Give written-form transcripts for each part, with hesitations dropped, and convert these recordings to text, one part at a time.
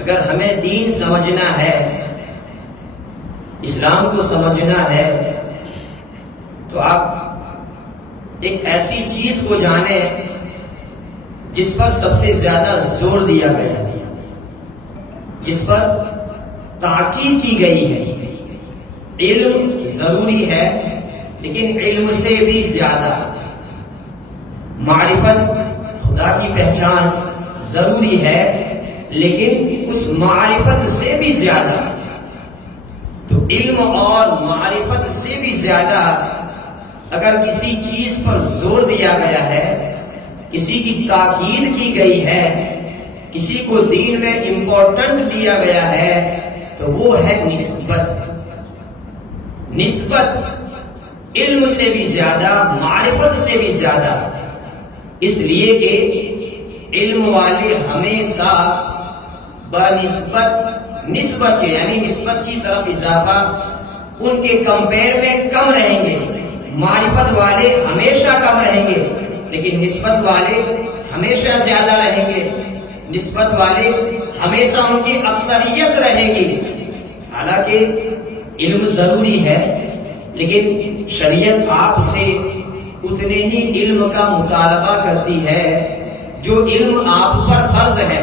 اگر ہمیں دین سمجھنا ہے، اسلام کو سمجھنا ہے، تو آپ ایک ایسی چیز کو جانیں جس پر سب سے زیادہ زور دیا گیا ہے، جس پر تاکید کی گئی ہے۔ علم ضروری ہے، لیکن علم سے بھی زیادہ معرفت، خدا کی پہچان ضروری ہے، لیکن اس معرفت سے بھی زیادہ، تو علم اور معرفت سے بھی زیادہ اگر کسی چیز پر زور دیا گیا ہے، کسی کی تاکید کی گئی ہے، کسی کو دین میں امپورٹنٹ دیا گیا ہے، تو وہ ہے نسبت۔ نسبت علم سے بھی زیادہ، معرفت سے بھی زیادہ، اس لیے کہ علم والے ہمیشہ بنسبت نسبت کے، یعنی نسبت کی طرف اضافہ، ان کے کمپیر میں کم رہیں گے۔ معرفت والے ہمیشہ کم رہیں گے، لیکن نسبت والے ہمیشہ زیادہ رہیں گے۔ نسبت والے ہمیشہ ان کی اکثریت رہے گی۔ حالانکہ علم ضروری ہے، لیکن شریعت آپ سے اتنے ہی علم کا مطالبہ کرتی ہے جو علم آپ پر فرض ہے،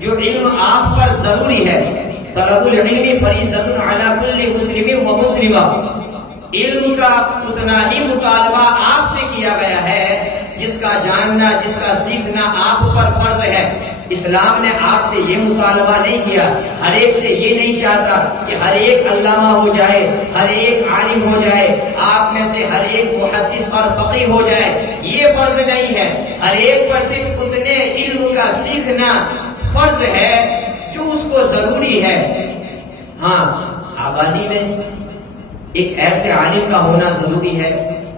جو علم آپ پر ضروری ہے۔ طلب العلم فریضۃ علی کل مسلم و مسلمہ، علم کا اتنا ہی مطالبہ آپ سے کیا گیا ہے جس کا جاننا، جس کا سیکھنا آپ پر فرض ہے۔ اسلام نے آپ سے یہ مطالبہ نہیں کیا، ہر ایک سے یہ نہیں چاہتا کہ ہر ایک علامہ ہو جائے، ہر ایک عالم ہو جائے، آپ میں سے ہر ایک محدث اور فقیہ ہو جائے، یہ فرض نہیں ہے۔ ہر ایک پر صرف اتنے علم کا سیکھنا فرض ہے جو اس کو ضروری ہے۔ ہاں، آبادی میں ایک ایسے عالم کا ہونا ضروری ہے،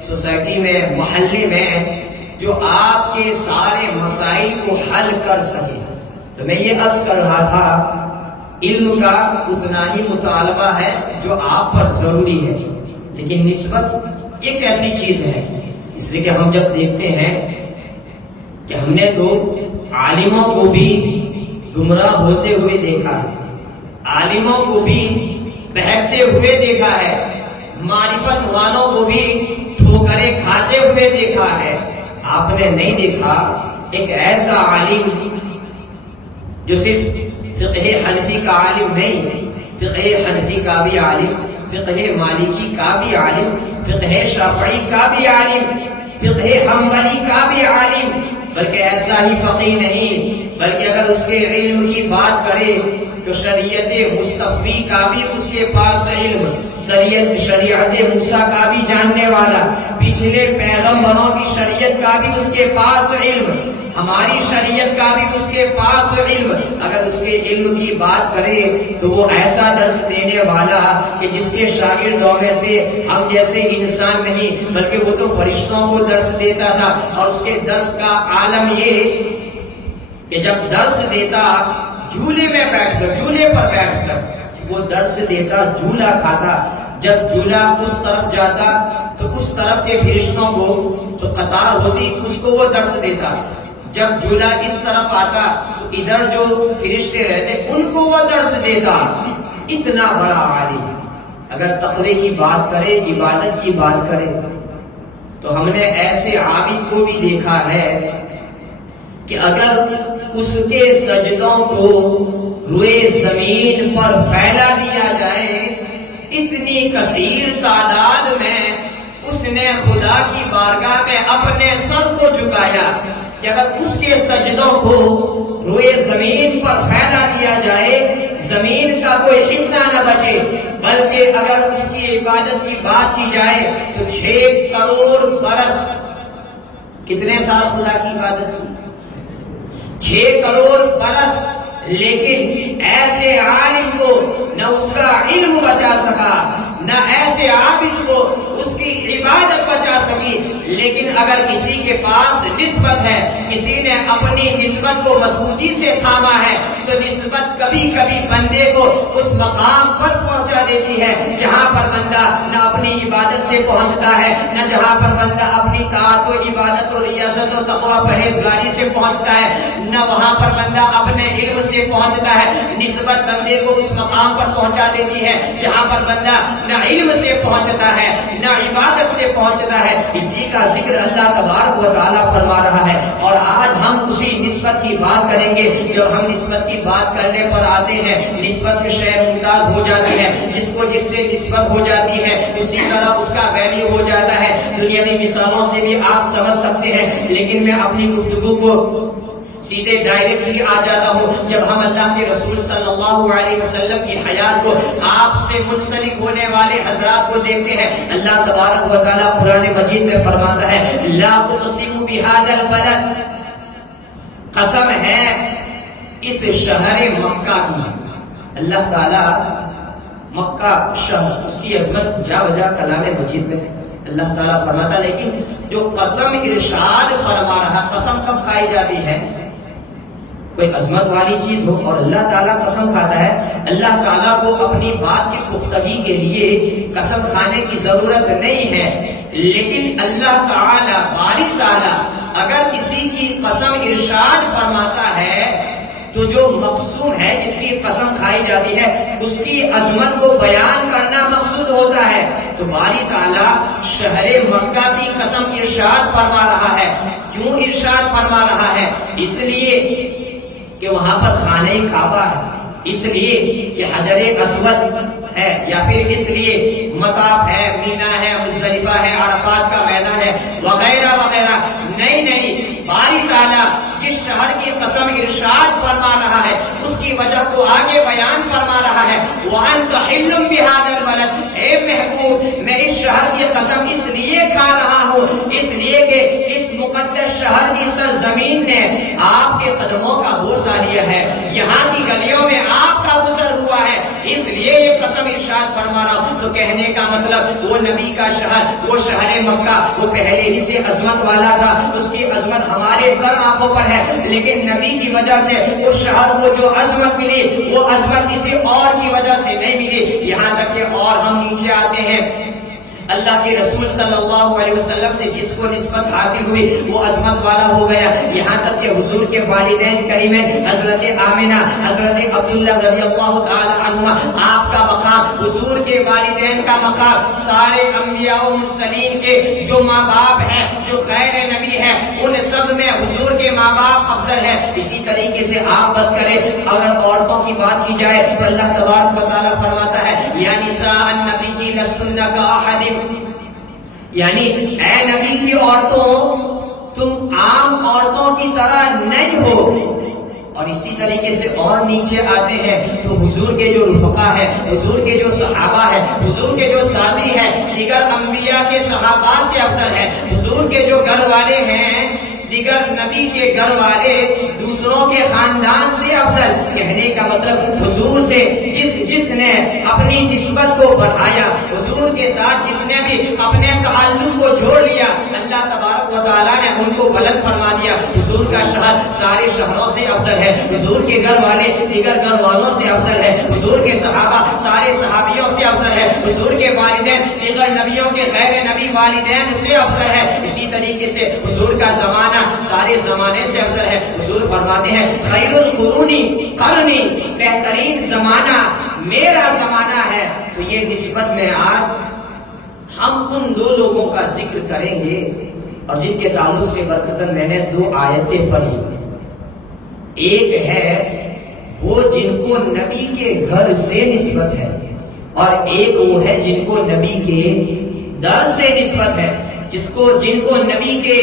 سوسائٹی میں، محلے میں، جو آپ کے سارے مسائل کو حل کر سکے۔ تو میں یہ عرض کر رہا تھا، علم کا اتنا ہی مطالبہ ہے جو آپ پر ضروری ہے، لیکن نسبت ایک ایسی چیز ہے، اس لیے کہ ہم جب دیکھتے ہیں کہ ہم نے تو عالموں کو بھی گمراہ ہوتے ہوئے دیکھا ہے، عالموں کو بھی بہکتے ہوئے دیکھا ہے، معرفت والوں کو بھی ٹھوکریں کھاتے ہوئے دیکھا ہے۔ آپ نے نہیں دیکھا ایک ایسا عالم جو صرف فقہ حنفی کا عالم نہیں، فقہ حنفی کا بھی عالم، فقہ مالکی کا بھی عالم، فقہ شافعی کا بھی عالم، فقہ حنبلی کا بھی عالم، بلکہ ایسا ہی فقیہ نہیں، بلکہ اگر اس کے علم کی بات کرے تو شریعت مصطفی کا بھی اس کے پاس علم، شریعت موسیٰ کا بھی جاننے والا، پچھلے پیغمبروں کی شریعت کا بھی اس کے پاس علم، ہماری شریعت کا بھی اس کے پاس علم۔ اگر اس کے علم کی بات کرے تو وہ ایسا درس دینے والا کہ جس کے شاگردوں میں سے ہم جیسے انسان نہیں، بلکہ وہ تو فرشتوں کو درس دیتا تھا، اور اس کے درس کا عالم یہ کہ جب درس دیتا جھولے میں بیٹھ کر، جھولے پر بیٹھ کر وہ درس دیتا، جھولا کھاتا، جب جھولا اس طرف جاتا تو اس طرف کے فرشتوں کو جو قطار ہوتی اس کو وہ درس دیتا، جب جھولا اس طرف آتا تو ادھر جو فرشتے رہتے ان کو وہ درس دیتا۔ اتنا بڑا عالم اگر تقوی کی بات کرے، عبادت کی بات کرے، تو ہم نے ایسے عابد کو بھی دیکھا ہے کہ اگر اس کے سجدوں کو روئے زمین پر پھیلا دیا جائے، اتنی کثیر تعداد میں اس نے خدا کی بارگاہ میں اپنے سر کو جھکایا کہ اگر اس کے سجدوں کو روئے زمین پر پھیلا دیا جائے، زمین کا کوئی حصہ نہ بچے، بلکہ اگر اس کی عبادت کی بات کی جائے تو 6 کروڑ برس، کتنے سال خدا کی عبادت کی؟ 6 کروڑ برس، لیکن ایسے عالم کو نہ اس کا علم بچا سکا، نہ ایسے عابد کو اس کی عبادت بچا سکی۔ لیکن اگر کسی کے پاس نسبت ہے، کسی نے اپنی نسبت کو مضبوطی سے تھاما ہے، تو نسبت کبھی کبھی بندے کو اس مقام پر پہنچا دیتی ہے جہاں پر بندہ نہ اپنی عبادت سے پہنچتا ہے، نہ جہاں پر بندہ اپنی طاعت و عبادت و ریاضت و تقوی پرہیزگاری سے پہنچتا ہے، نہ وہاں پر بندہ اپنے علم سے پہنچتا ہے۔ نسبت بندے کو اس مقام پر پہنچا دیتی ہے جہاں پر بندہ نہ علم سے پہنچتا ہے، نہ عبادت سے پہنچتا ہے۔ اسی کا ذکر اللہ تبارک و تعالیٰ فرما رہا ہے، اور آج ہم اسی نسبت کی بات کریں گے۔ جب ہم نسبت کی بات کرنے پر آتے ہیں، نسبت سے شے ممتاز ہو جاتی ہے، جس کو جس سے نسبت ہو جاتی ہے اسی طرح اس کا ویلیو ہو جاتا ہے۔ دنیاوی مثالوں سے بھی آپ سمجھ سکتے ہیں، لیکن میں اپنی گفتگو کو سیدھے ڈائریکٹلی آ جاتا ہوں۔ جب ہم اللہ کے رسول صلی اللہ علیہ وسلم کی حیات کو، آپ سے منسلک ہونے والے حضرات کو دیکھتے ہیں، اللہ تبارک و تعالیٰ قرآن مجید میں فرماتا ہے لا اقسم بہذا البلد، قسم ہے اس شہر مکہ کی۔ اللہ تعالیٰ مکہ شہر، اس کی عظمت جا بجا کلام مجید میں اللہ تعالیٰ فرماتا، لیکن جو قسم ارشاد فرما رہا، قسم کب کھائی جاتی ہے؟ کوئی عظمت والی چیز ہو اور اللہ تعالیٰ قسم کھاتا ہے۔ اللہ تعالیٰ کو اپنی بات کی پختگی کے لیے قسم کھانے کی ضرورت نہیں ہے، لیکن اللہ تعالیٰ باری تعالیٰ اگر کسی کی قسم ارشاد فرماتا ہے تو جو مقصود ہے، جس کی قسم کھائی جاتی ہے، اس کی عظمت کو بیان کرنا مقصود ہوتا ہے۔ تو باری تعالیٰ شہر مکہ کی قسم ارشاد فرما رہا ہے۔ کیوں ارشاد فرما رہا ہے؟ اس لیے کہ وہاں پر خانہ کعبہ ہے، اس لیے کہ حجر اسود ہے، یا پھر اس لیے مطاف ہے، مینا ہے، مزدلفہ ہے، عرفات کا میدان ہے، وغیرہ وغیرہ۔ نہیں، باری تعالیٰ جس شہر کی قسم ارشاد فرما رہا ہے اس کی وجہ کو آگے بیان فرما رہا ہے۔ وَأَنْتَ حِلٌّ بِهَذَا الْبَلَدِ، اے محبوب میں اس شہر کی قسم اس لیے کھا رہا ہوں، اس لیے کہ اس مقدس شہر کی سرزمین نے آپ کے قدموں کا بوسہ لیا ہے، یہاں کی گلیوں میں آپ کا گزر ہوا ہے، اس لیے یہ قسم ارشاد فرما رہا ہوں۔ تو کہنے کا مطلب وہ نبی کا شہر، وہ شہر مکہ، وہ پہلے ہی سے عظمت والا تھا، اس کی عظمت ہمارے سر آنکھوں پر ہے، لیکن نبی کی وجہ سے اس شہر کو جو عظمت ملی وہ عظمت کسی اور کی وجہ سے نہیں ملی۔ یہاں تک کہ اور ہم نیچے آتے ہیں، اللہ کے رسول صلی اللہ علیہ وسلم سے جس کو نسبت حاصل ہوئی وہ عظمت والا ہو گیا، یہاں تک کہ حضور کے والدین کریمین حضرت آمنہ، حضرت عبداللہ رضی اللہ تعالی عنہ، آپ کا مقام، حضور کے والدین کا مقام، سارے انبیاء و مرسلین کے جو ماں باپ ہیں، جو خیر نبی ہیں، ان سب میں حضور کے ماں باپ افضل ہے۔ اسی طریقے سے آپ بات کریں، اگر عورتوں کی بات کی جائے تو اللہ تبارک و تعالیٰ فرماتا ہے یا نساء النبی لستن کاحد، یعنی اے نبی کی عورتوں تم عام عورتوں کی طرح نہیں ہو۔ اور اسی طریقے سے اور نیچے آتے ہیں تو حضور کے جو رفقا ہے، حضور کے جو صحابہ ہے، حضور کے جو ساتھی ہے، دیگر انبیاء کے صحابہ سے افضل ہے۔ حضور کے جو گھر والے ہیں، دیگر نبی کے گھر والے دوسروں کے خاندان سے افضل۔ کہنے کا مطلب حضور سے جس نے اپنی نسبت کو بڑھایا، حضور کے ساتھ جس نے بھی اپنے تعلق کو جوڑ لیا، اللہ تبارک و تعالیٰ نے ان کو بلند فرما دیا۔ حضور کا شہر سارے شہروں سے افضل ہے، حضور کے گھر والے دیگر گھر والوں سے افضل ہے، حضور کے صحابہ سارے صحابیوں سے افضل ہے، حضور کے والدین دیگر نبیوں کے غیر نبی والدین سے افضل ہے۔ اسی طریقے سے حضور کا زمانہ سارے زمانے سے افضل ہے۔ حضور فرماتے ہیں خیر القرونی قرنی، بہترین زمانہ میرا زمانہ ہے۔ تو یہ نسبت میں آج ہم ان دو لوگوں کا ذکر کریں گے اور جن کے تعلق سے برکتاً میں نے دو آیتیں پڑھی۔ ایک ہے وہ جن کو نبی کے گھر سے نسبت ہے، اور ایک وہ ہے جن کو نبی کے در سے نسبت ہے۔ جن کو نبی کے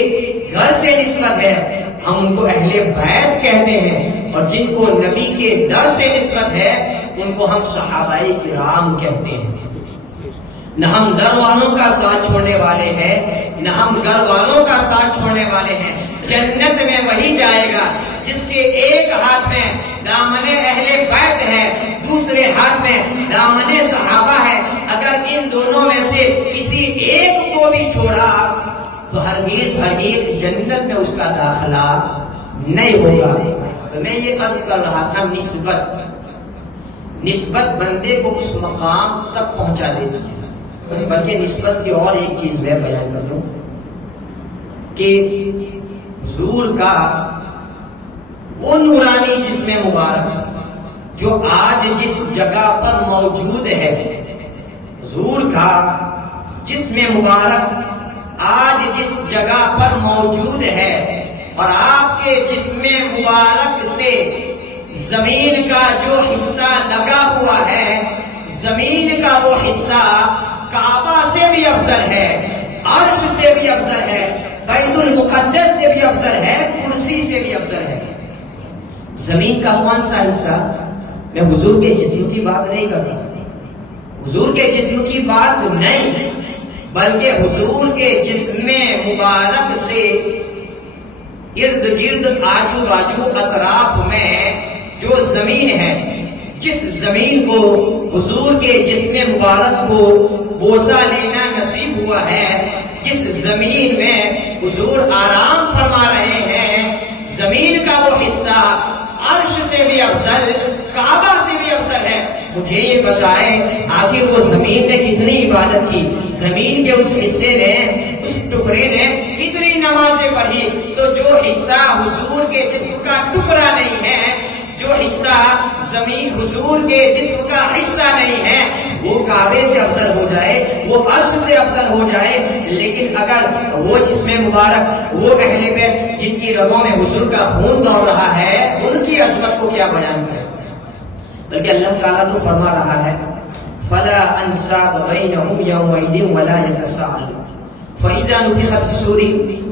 گھر سے نسبت ہے ہم ان کو اہل بیت کہتے ہیں، اور جن کو نبی کے در سے نسبت ہے ان کو ہم صحابہ کرام کہتے ہیں۔ نہ ہم در والوں کا ساتھ چھوڑنے والے ہیں، نہ ہم گھر والوں کا ساتھ چھوڑنے والے ہیں۔ جنت میں وہی جائے گا جس کے ایک ہاتھ میں دامن اہل بیت ہے، دوسرے ہاتھ میں دامن صحابہ ہے۔ اگر ان دونوں میں سے کسی ایک کو بھی چھوڑا تو ہرگز جنت میں اس کا داخلہ نہیں ہوگا۔ تو میں یہ عرض کر رہا تھا، نسبت بندے کو اس مقام تک پہنچا دیتی ہے۔ بلکہ نسبت کی اور ایک چیز میں بیان کر دوں کہ حضور کا وہ نورانی جسم مبارک جو آج جس جگہ پر موجود ہے، حضور کا جسم مبارک آج جس جگہ پر موجود ہے، اور آپ کے جسم مبارک سے زمین کا جو حصہ لگا ہوا ہے، زمین کا وہ حصہ کعبہ سے بھی افضل ہے، عرش سے بھی افضل ہے، بیت المقدس سے بھی افضل ہے، کرسی سے بھی افضل ہے۔ زمین کا کون سا حصہ؟ میں حضور کے جسم کی بات نہیں کر رہا، حضور کے جسم کی بات نہیں، بلکہ حضور کے جسم مبارک سے ارد گرد آجو باجو اطراف میں جو زمین ہے، جس زمین کو حضور کے جسم مبارک کو بوسہ لینا نصیب ہوا ہے، جس زمین میں حضور آرام فرما رہے ہیں، زمین کا وہ حصہ عرش سے بھی افضل، کعبہ سے بھی افضل ہے۔ مجھے یہ بتائیں آخر وہ زمین نے کتنی عبادت کی، زمین کے اس حصے نے، اس ٹکڑے نے کتنی نمازیں پڑھی؟ تو جو حصہ حضور کے جسم کا ٹکڑا نہیں ہے، جو حصہ زمین حضور کے جسم کا حصہ نہیں ہے، وہ کعبے سے افضل ہو جائے، وہ عرش سے افضل ہو جائے، لیکن اگر وہ جسم مبارک، وہ اہل بیت جن کی رگوں میں حضور کا خون دوڑ رہا ہے، ان کی عظمت کو کیا بیان کرے؟ بلکہ اللہ تعالیٰ تو فرما رہا ہے فَلَا أَنْسَابَ بَيْنَهُمْ يَوْمَئِذٍ وَلَا يَتَسَاءَلُونَ فَإِذَا نُفِخَ فِي الصُّورِ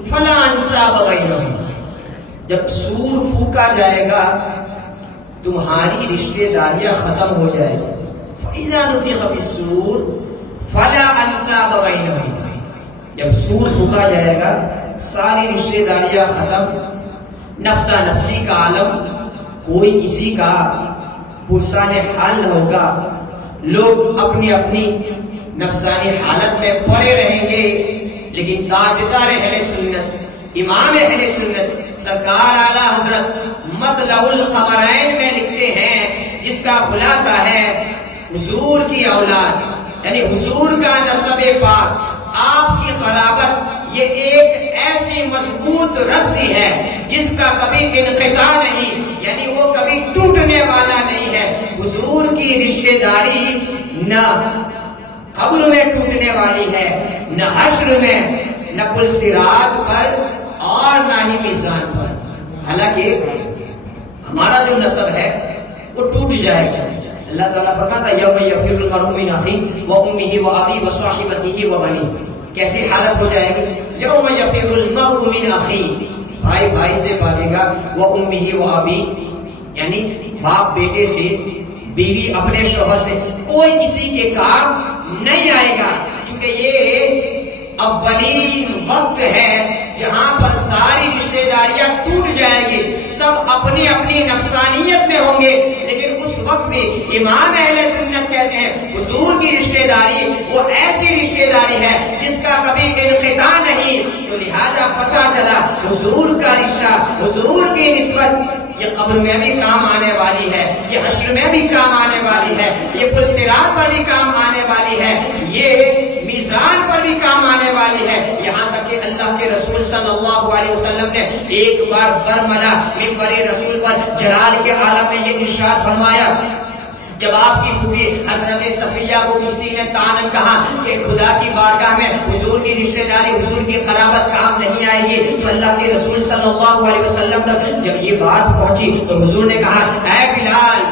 فَلَا أَنْسَابَ بَيْنَهُمْ۔ جب سور پھونکا جائے گا تمہاری رشتے داریاں ختم ہو جائے گی۔ فَإِذَا نُفِخَ فِي الصُّورِ فَلَا أَنْسَابَ بَيْنَهُمْ، جب سور پھونکا جائے گا ساری رشتے داریاں ختم، نفسا نفسی کا عالم، کوئی کسی کا پرسان حال نہ ہوگا، لوگ اپنی اپنی نفسانی حالت میں پڑے رہیں گے، لیکن تاجدار اہل سنت، امام اہل سنت سرکار اعلی حضرت مطلع القمرین میں لکھتے ہیں، جس کا خلاصہ ہے حضور کی اولاد یعنی حضور کا نسب پاک، آپ کی قرابت، یہ ایک ایسی مضبوط رسی ہے جس کا کبھی انقطاع نہیں، یعنی وہ کبھی ٹوٹنے والا نہیں ہے۔ حضور کی رشتہ داری نہ قبر میں ٹوٹنے والی ہے، نہ حشر میں، نہ پل صراط پر، اور نہ ہی میزان پر۔ حالانکہ ہمارا جو نسب ہے وہ ٹوٹ جائے گا۔ اللہ تعالیٰ فرماتا ہے یوم یفر المرء من اخیہ وامہ وابیہ وصاحبتہ وبنیہ، کیسی حالت ہو جائے گی؟ یوم یفر المرء من اخیہ، بھائی بھائی سے بھاگے گا، وامہ وابیہ یعنی باپ بیٹے سے، بیوی اپنے شوہر سے، کوئی کسی کے کام نہیں آئے گا، کیونکہ یہ اولین وقت ہے جہاں پر ساری رشتہ داریاں ٹوٹ جائیں گی، سب اپنی اپنی نفسانیت میں ہوں گے، لیکن اس وقت بھی امام اہل سنت کہتے ہیں حضور کی رشتہ داری وہ ایسی رشتہ داری ہے جس کا کبھی انقطاع نہیں۔ تو لہذا پتہ چلا حضور کا رشتہ، حضور کی نسبت یہ قبر میں بھی کام آنے والی ہے، یہ حشر میں بھی کام آنے والی ہے، یہ پل صراط پر بھی کام آنے والی ہے، یہ میزان پر بھی کام آنے والی ہے، یہاں تک کہ اللہ کے رسول صلی اللہ علیہ وسلم نے ایک بار برملا منبر رسول پر جلال کے عالم میں یہ ارشاد فرمایا، جب آپ کی پھوپھی حضرت صفیہ کو کسی نے تان کہا کہ خدا کی بارگاہ میں حضور کی رشتہ داری، حضور کی قرابت کام نہیں آئے گی، تو اللہ کے رسول صلی اللہ علیہ وسلم تک جب یہ بات پہنچی تو حضور نے کہا اے بلال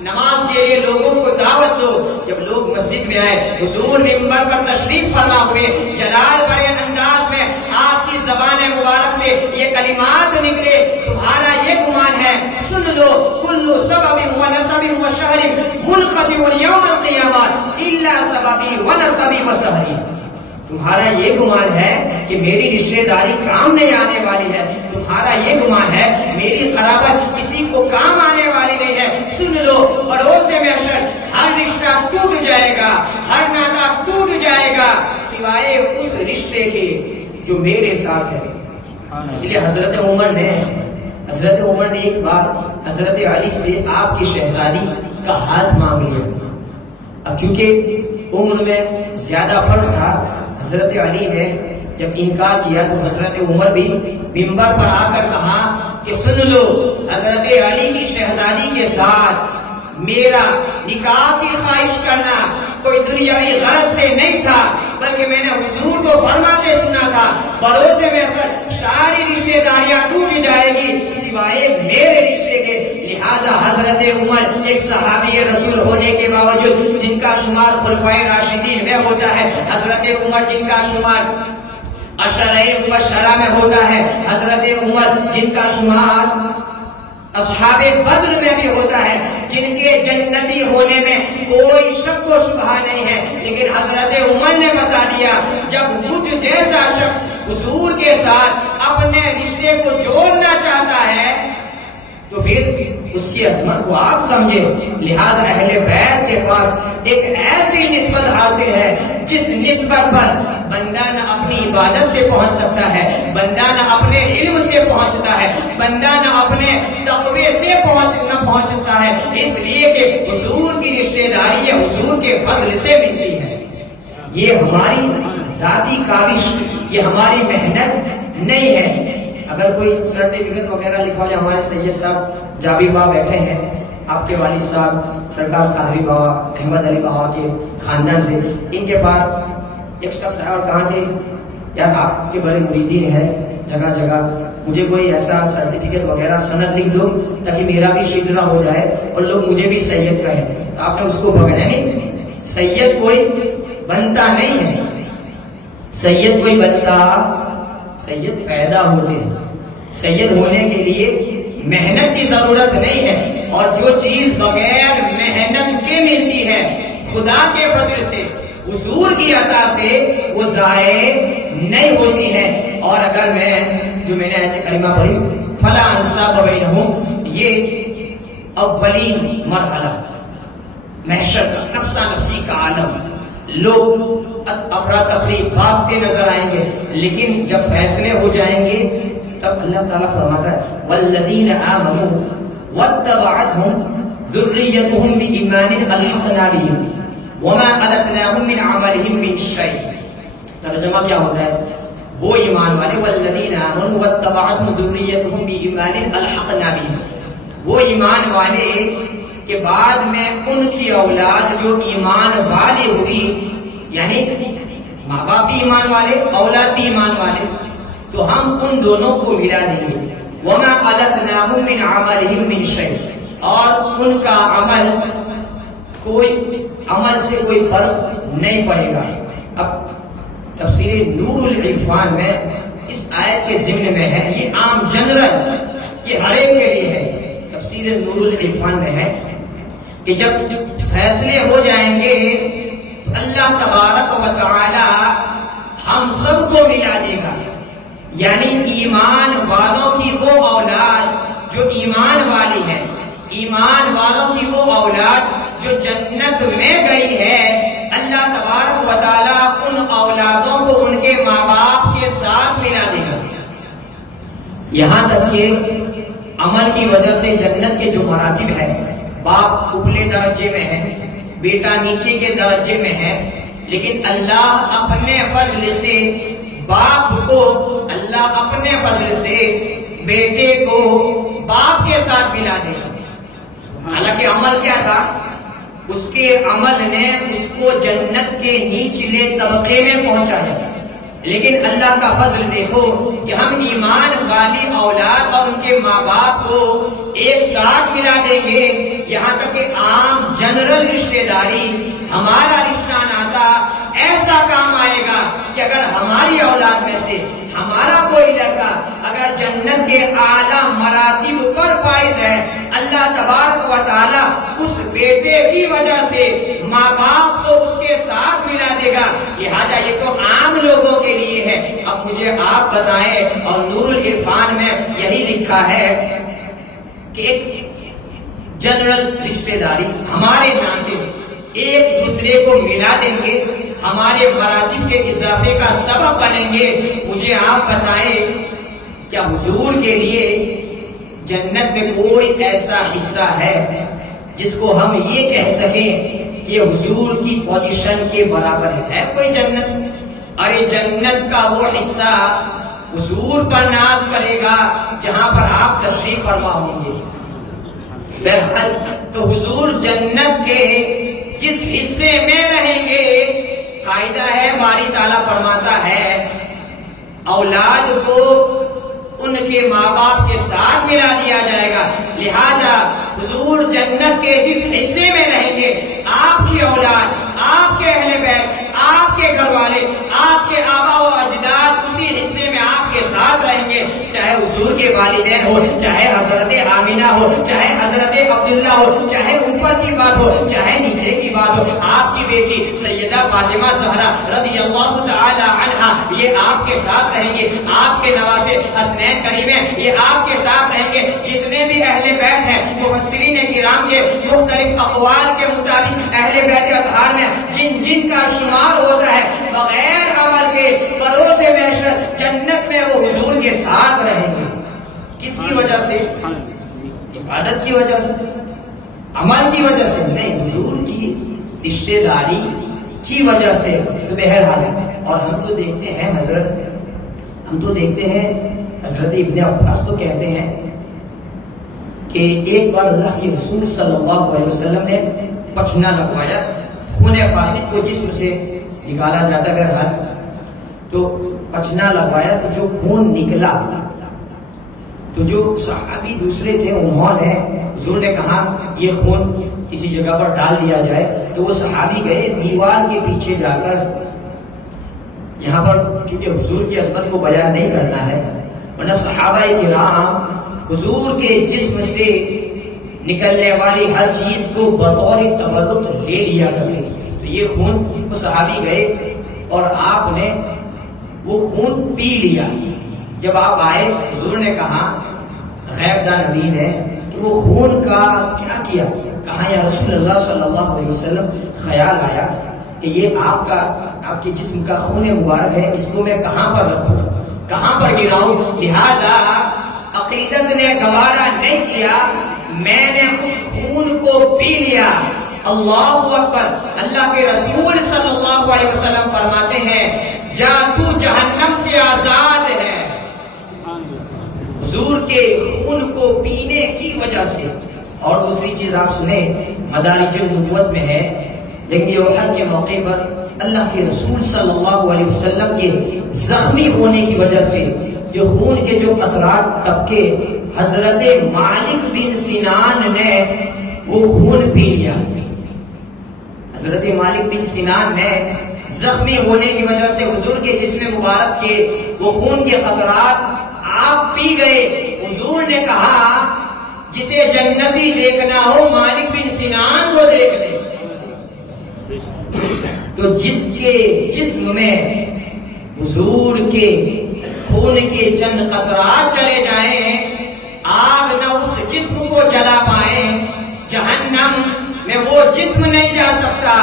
نماز کے لیے لوگوں کو دعوت دو۔ جب لوگ مسجد میں آئے حضور منبر پر تشریف فرما ہوئے، جلال بھرے انداز میں آپ کی زبان مبارک سے یہ کلمات نکلے، تمہارا یہ گمان ہے سن لو کل سبب و نسب و شہر منقطع یوم القیامت الا سببی و نسبی و شہری، تمہارا یہ گمان ہے کہ میری رشتہ داری کام نہیں آنے والی ہے، تمہارا یہ گمان ہے میری قرابت کسی کو کام آنے والی نہیں ہے، سن لو بروز محشر ہر رشتہ ٹوٹ جائے گا، ہر ناطہ ٹوٹ جائے گا، سوائے اس رشتے کے جو میرے ساتھ ہے. اس لیے حضرت عمر نے ایک بار حضرت علی سے آپ کی شہزادی کا ہاتھ مانگ لیا. اب چونکہ عمر میں زیادہ فرق تھا، حضرت علی نے جب انکار کیا تو حضرت عمر بھی منبر پر آ کر کہا کہ سن لو، حضرت علی کی شہزادی کے ساتھ میرا نکاح کی خواہش کرنا کوئی دنیاوی غرض سے نہیں تھا، بلکہ میں نے حضور کو فرماتے سنا تھا بھروسے میں ساری رشتے داریاں ٹوٹ جائے گی سوائے میرے رشتے کے. لہذا حضرت عمر ایک صحابی رسول ہونے کے باوجود جن کا شمار خلفائے راشدین میں ہوتا ہے، حضرت عمر جن کا شمار عشرہ مبشرہ میں ہوتا ہے، حضرت عمر جن کا شمار اصحاب بدر میں بھی ہوتا ہے، جن کے جنتی ہونے میں کوئی شک و شبہ نہیں ہے. لیکن حضرت عمر نے بتا دیا جب مجھ جیسا شخص حضور کے ساتھ اپنے رشتے کو جوڑنا چاہتا ہے تو پھر اس کی عظمت کو آپ سمجھے. لہذا اہل بیت کے پاس ایک ایسی نسبت حاصل ہے جس نسبت پر بندہ نہ اپنی عبادت سے پہنچ سکتا ہے، بندہ نہ اپنے علم سے پہنچتا ہے، بندہ نہ اپنے تقوی سے پہنچتا ہے، اس لیے کہ حضور کی رشتہ داری حضور کے فضل سے ملتی ہے. یہ ہماری ذاتی کاوش، یہ ہماری محنت نہیں ہے. اگر کوئی سرٹیفکیٹ وغیرہ لکھا جائے، ہمارے سید صاحب جابر بابا بیٹھے ہیں، آپ کے والد صاحب سرکار قادری بابا احمد علی بابا کے خاندان سے، ان کے پاس ایک شخص ہے اور کہا کہ یار آپ کے بڑے مریدین ہیں جگہ جگہ، مجھے کوئی ایسا سرٹیفکیٹ وغیرہ سند لکھ دو تاکہ میرا بھی شجرا ہو جائے اور لوگ مجھے بھی سید کہیں. آپ نے اس کو پکڑا نہیں. سید کوئی بنتا نہیں ہے، سید کوئی بنتا، سید پیدا ہوتے ہیں. سید ہونے کے لیے محنت کی ضرورت نہیں ہے، اور جو چیز بغیر محنت کے ملتی ہے خدا کے فضل سے، حضور کی عطا سے، وہ ضائع نہیں ہوتی ہے. اور اگر میں نے آیت کریمہ پڑھی فلا انساب بینہم، یہ اولین مرحلہ محشر کا، نفسا نفسی کا عالم، لوگ افراتفری بھاگتے نظر آئیں گے، لیکن جب فیصلے ہو جائیں گے تب اللہ تعالیٰ فرماتا ہے والذین آمنوا واتبعتهم ذریتهم بإیمان الحقنا بهم وما ألتناهم من عملهم من شيء. ترجمہ کیا ہوتا ہے؟ وہ ایمان والے والذین آمنوا واتبعتهم ذریتهم بإیمان الحقنا بهم، وہ ایمان والے کہ بعد میں ان کی اولاد جو ایمان والی ہوئی، یعنی ماں باپ بھی ایمان والے، اولاد بھی ایمان والے، تو ہم ان دونوں کو ملا دیں گے. وَمَا أَلَتْنَاهُمْ مِنْ عَمَلِهِمْ مِنْ شَيْءٍ، اور ان کا عمل سے کوئی فرق نہیں پڑے گا. اب تفسیر نور العرفان میں اس آیت کے ضمن میں ہے، یہ عام جنرل، یہ ہر ایک کے لیے ہے. تفسیر نور العرفان میں ہے کہ جب فیصلے ہو جائیں گے تو اللہ تبارک و تعالی ہم سب کو ملا دے گا. یعنی ایمان والوں کی وہ اولاد جو ایمان والی ہے، ایمان والوں کی وہ اولاد جو جنت میں گئی ہے، اللہ تبارک و تعالی ان اولادوں کو ان کے ماں باپ کے ساتھ ملا دے گا. یہاں تک کہ عمل کی وجہ سے جنت کے جو مراتب ہے، باپ اوپرے درجے میں ہے، بیٹا نیچے کے درجے میں ہے، لیکن اللہ اپنے فضل سے باپ کو، اللہ اپنے فضل سے بیٹے کو باپ کے ساتھ ملا دے گا. حالانکہ عمل کیا تھا؟ اس کے عمل نے اس کو جنت کے نیچلے طبقے میں پہنچایا، لیکن اللہ کا فضل دیکھو کہ ہم ایمان والی اولاد اور ان کے ماں باپ کو ایک ساتھ ملا دیں گے. یہاں تک کہ عام جنرل رشتہ داری، ہمارا رشتہ ناتا ایسا کام آئے گا کہ اگر ہماری اولاد میں سے ہمارا کوئی لڑکا اگر جنت کے اعلیٰ مراتب پر فائز ہے، اللہ تبارک و تعالی اس بیٹے کی وجہ سے ماں باپ کو اس کے ساتھ ملا دے گا. لہذا یہ تو عام لوگوں کے لیے ہے. اب مجھے آپ بتائیں، اور نور العرفان میں یہی لکھا ہے کہ ایک جنرل رشتہ داری ہمارے ناطے ایک دوسرے کو ملا دیں گے ہمارے مراتب کے اضافے کا سبب بنیں گے. مجھے آپ بتائیں کیا حضور کے لیے جنت میں کوئی ایسا حصہ ہے جس کو ہم یہ کہہ سکیں کہ حضور کی پوزیشن کے برابر ہے کوئی جنت؟ ارے جنت کا وہ حصہ حضور پر ناز کرے گا جہاں پر آپ تشریف فرما ہوں گے. بہرحال تو حضور جنت کے جس حصے میں رہیں گے، قاعدہ ہے باری تعالیٰ فرماتا ہے اولاد کو ان کے ماں باپ کے ساتھ ملا دیا جائے گا. لہذا حضور جنت کے جس حصے میں رہیں گے، آپ کی اولاد، آپ کے اہل بیت، آپ کے گھر والے، آپ کے آبا و اجداد اسی حصے میں آپ کے ساتھ رہیں گے. چاہے حضور کے والدین ہو، چاہے حضرت آمینہ ہو، چاہے حضرت عبداللہ ہو، چاہے اوپر کی بات ہو، چاہے نیچے کی بات ہو. آپ کی بیٹی سیدہ فاطمہ زہرا رضی اللہ تعالی عنہا یہ آپ کے ساتھ رہیں گے. آپ کے نواسے حسنین کریمین یہ آپ کے ساتھ رہیں گے. جتنے بھی اہل بیت ہیں مفسرین کرام کے مختلف اقوال کے مطابق اہل بیت اطہار میں جن جن کا شمار ہوتا ہے بغیر عمل کے بروز محشر جنت میں وہ حضور کے ساتھ رہیں گے. کس کی وجہ سے؟ عبادت کی وجہ سے، عمل کی وجہ سے نہیں، حضور کی رشتہ داری کی وجہ سے. تو بہرحال اور ہم تو دیکھتے ہیں حضرت ابن عباس تو کہتے ہیں کہ ایک بار اللہ کے رسول صلی اللہ علیہ وسلم نے پچھنا لگوایا. خون فاسد کو جسم سے نکالا جاتا. بہرحال تو پچھنا لگوایا تو جو خون نکلا تو جو صحابی دوسرے تھے انہوں نے حضور نے کہا یہ خون کسی جگہ پر ڈال دیا جائے. تو وہ صحابی گئے دیوار کے پیچھے جا کر، یہاں پر چونکہ حضور کی عظمت کو بیان نہیں کرنا ہے ورنہ صحابہ کرام حضور کے جسم سے نکلنے والی ہر چیز کو بطور تبرک لے لیا کرتے تھے. تو یہ خون وہ صحابی گئے اور آپ نے وہ خون پی لیا. جب آپ آئے حضور نے کہا غیب دان نبی نے کہ وہ خون کا کیا کیا؟ کہا یا رسول اللہ صلی اللہ علیہ وسلم خیال آیا کہ یہ آپ کے جسم کا خون مبارک ہے، اس کو میں کہاں پر رکھوں، کہاں پر گراؤں؟ لہذا عقیدت نے گوارا نہیں کیا، میں نے اس خون کو پی لیا. اللہ اکبر. اللہ کے رسول صلی اللہ علیہ وسلم فرماتے ہیں جا تو جہنم سے آزاد ہے حضور کے خون کو پینے کی وجہ سے. اور دوسری چیز آپ سنیں مدارج النبوت میں ہے جنگ احد کے موقع پر اللہ کے رسول صلی اللہ علیہ وسلم کے زخمی ہونے کی وجہ سے جو خون کے جو قطرات ٹپکے، حضرت مالک بن سنان نے وہ خون پی لیا. حضرت مالک بن سنان نے زخمی ہونے کی وجہ سے حضور کے جسم مبارک کے وہ خون کے قطرات آپ پی گئے. حضور نے کہا جسے جنتی دیکھنا ہو مالک بن سنان کو دیکھ لے. تو جس کے جسم میں حضور کے خون کے چند قطرات چلے جائیں آگ نہ اس جسم کو جلا پائے، جہنم میں وہ جسم نہیں جا سکتا.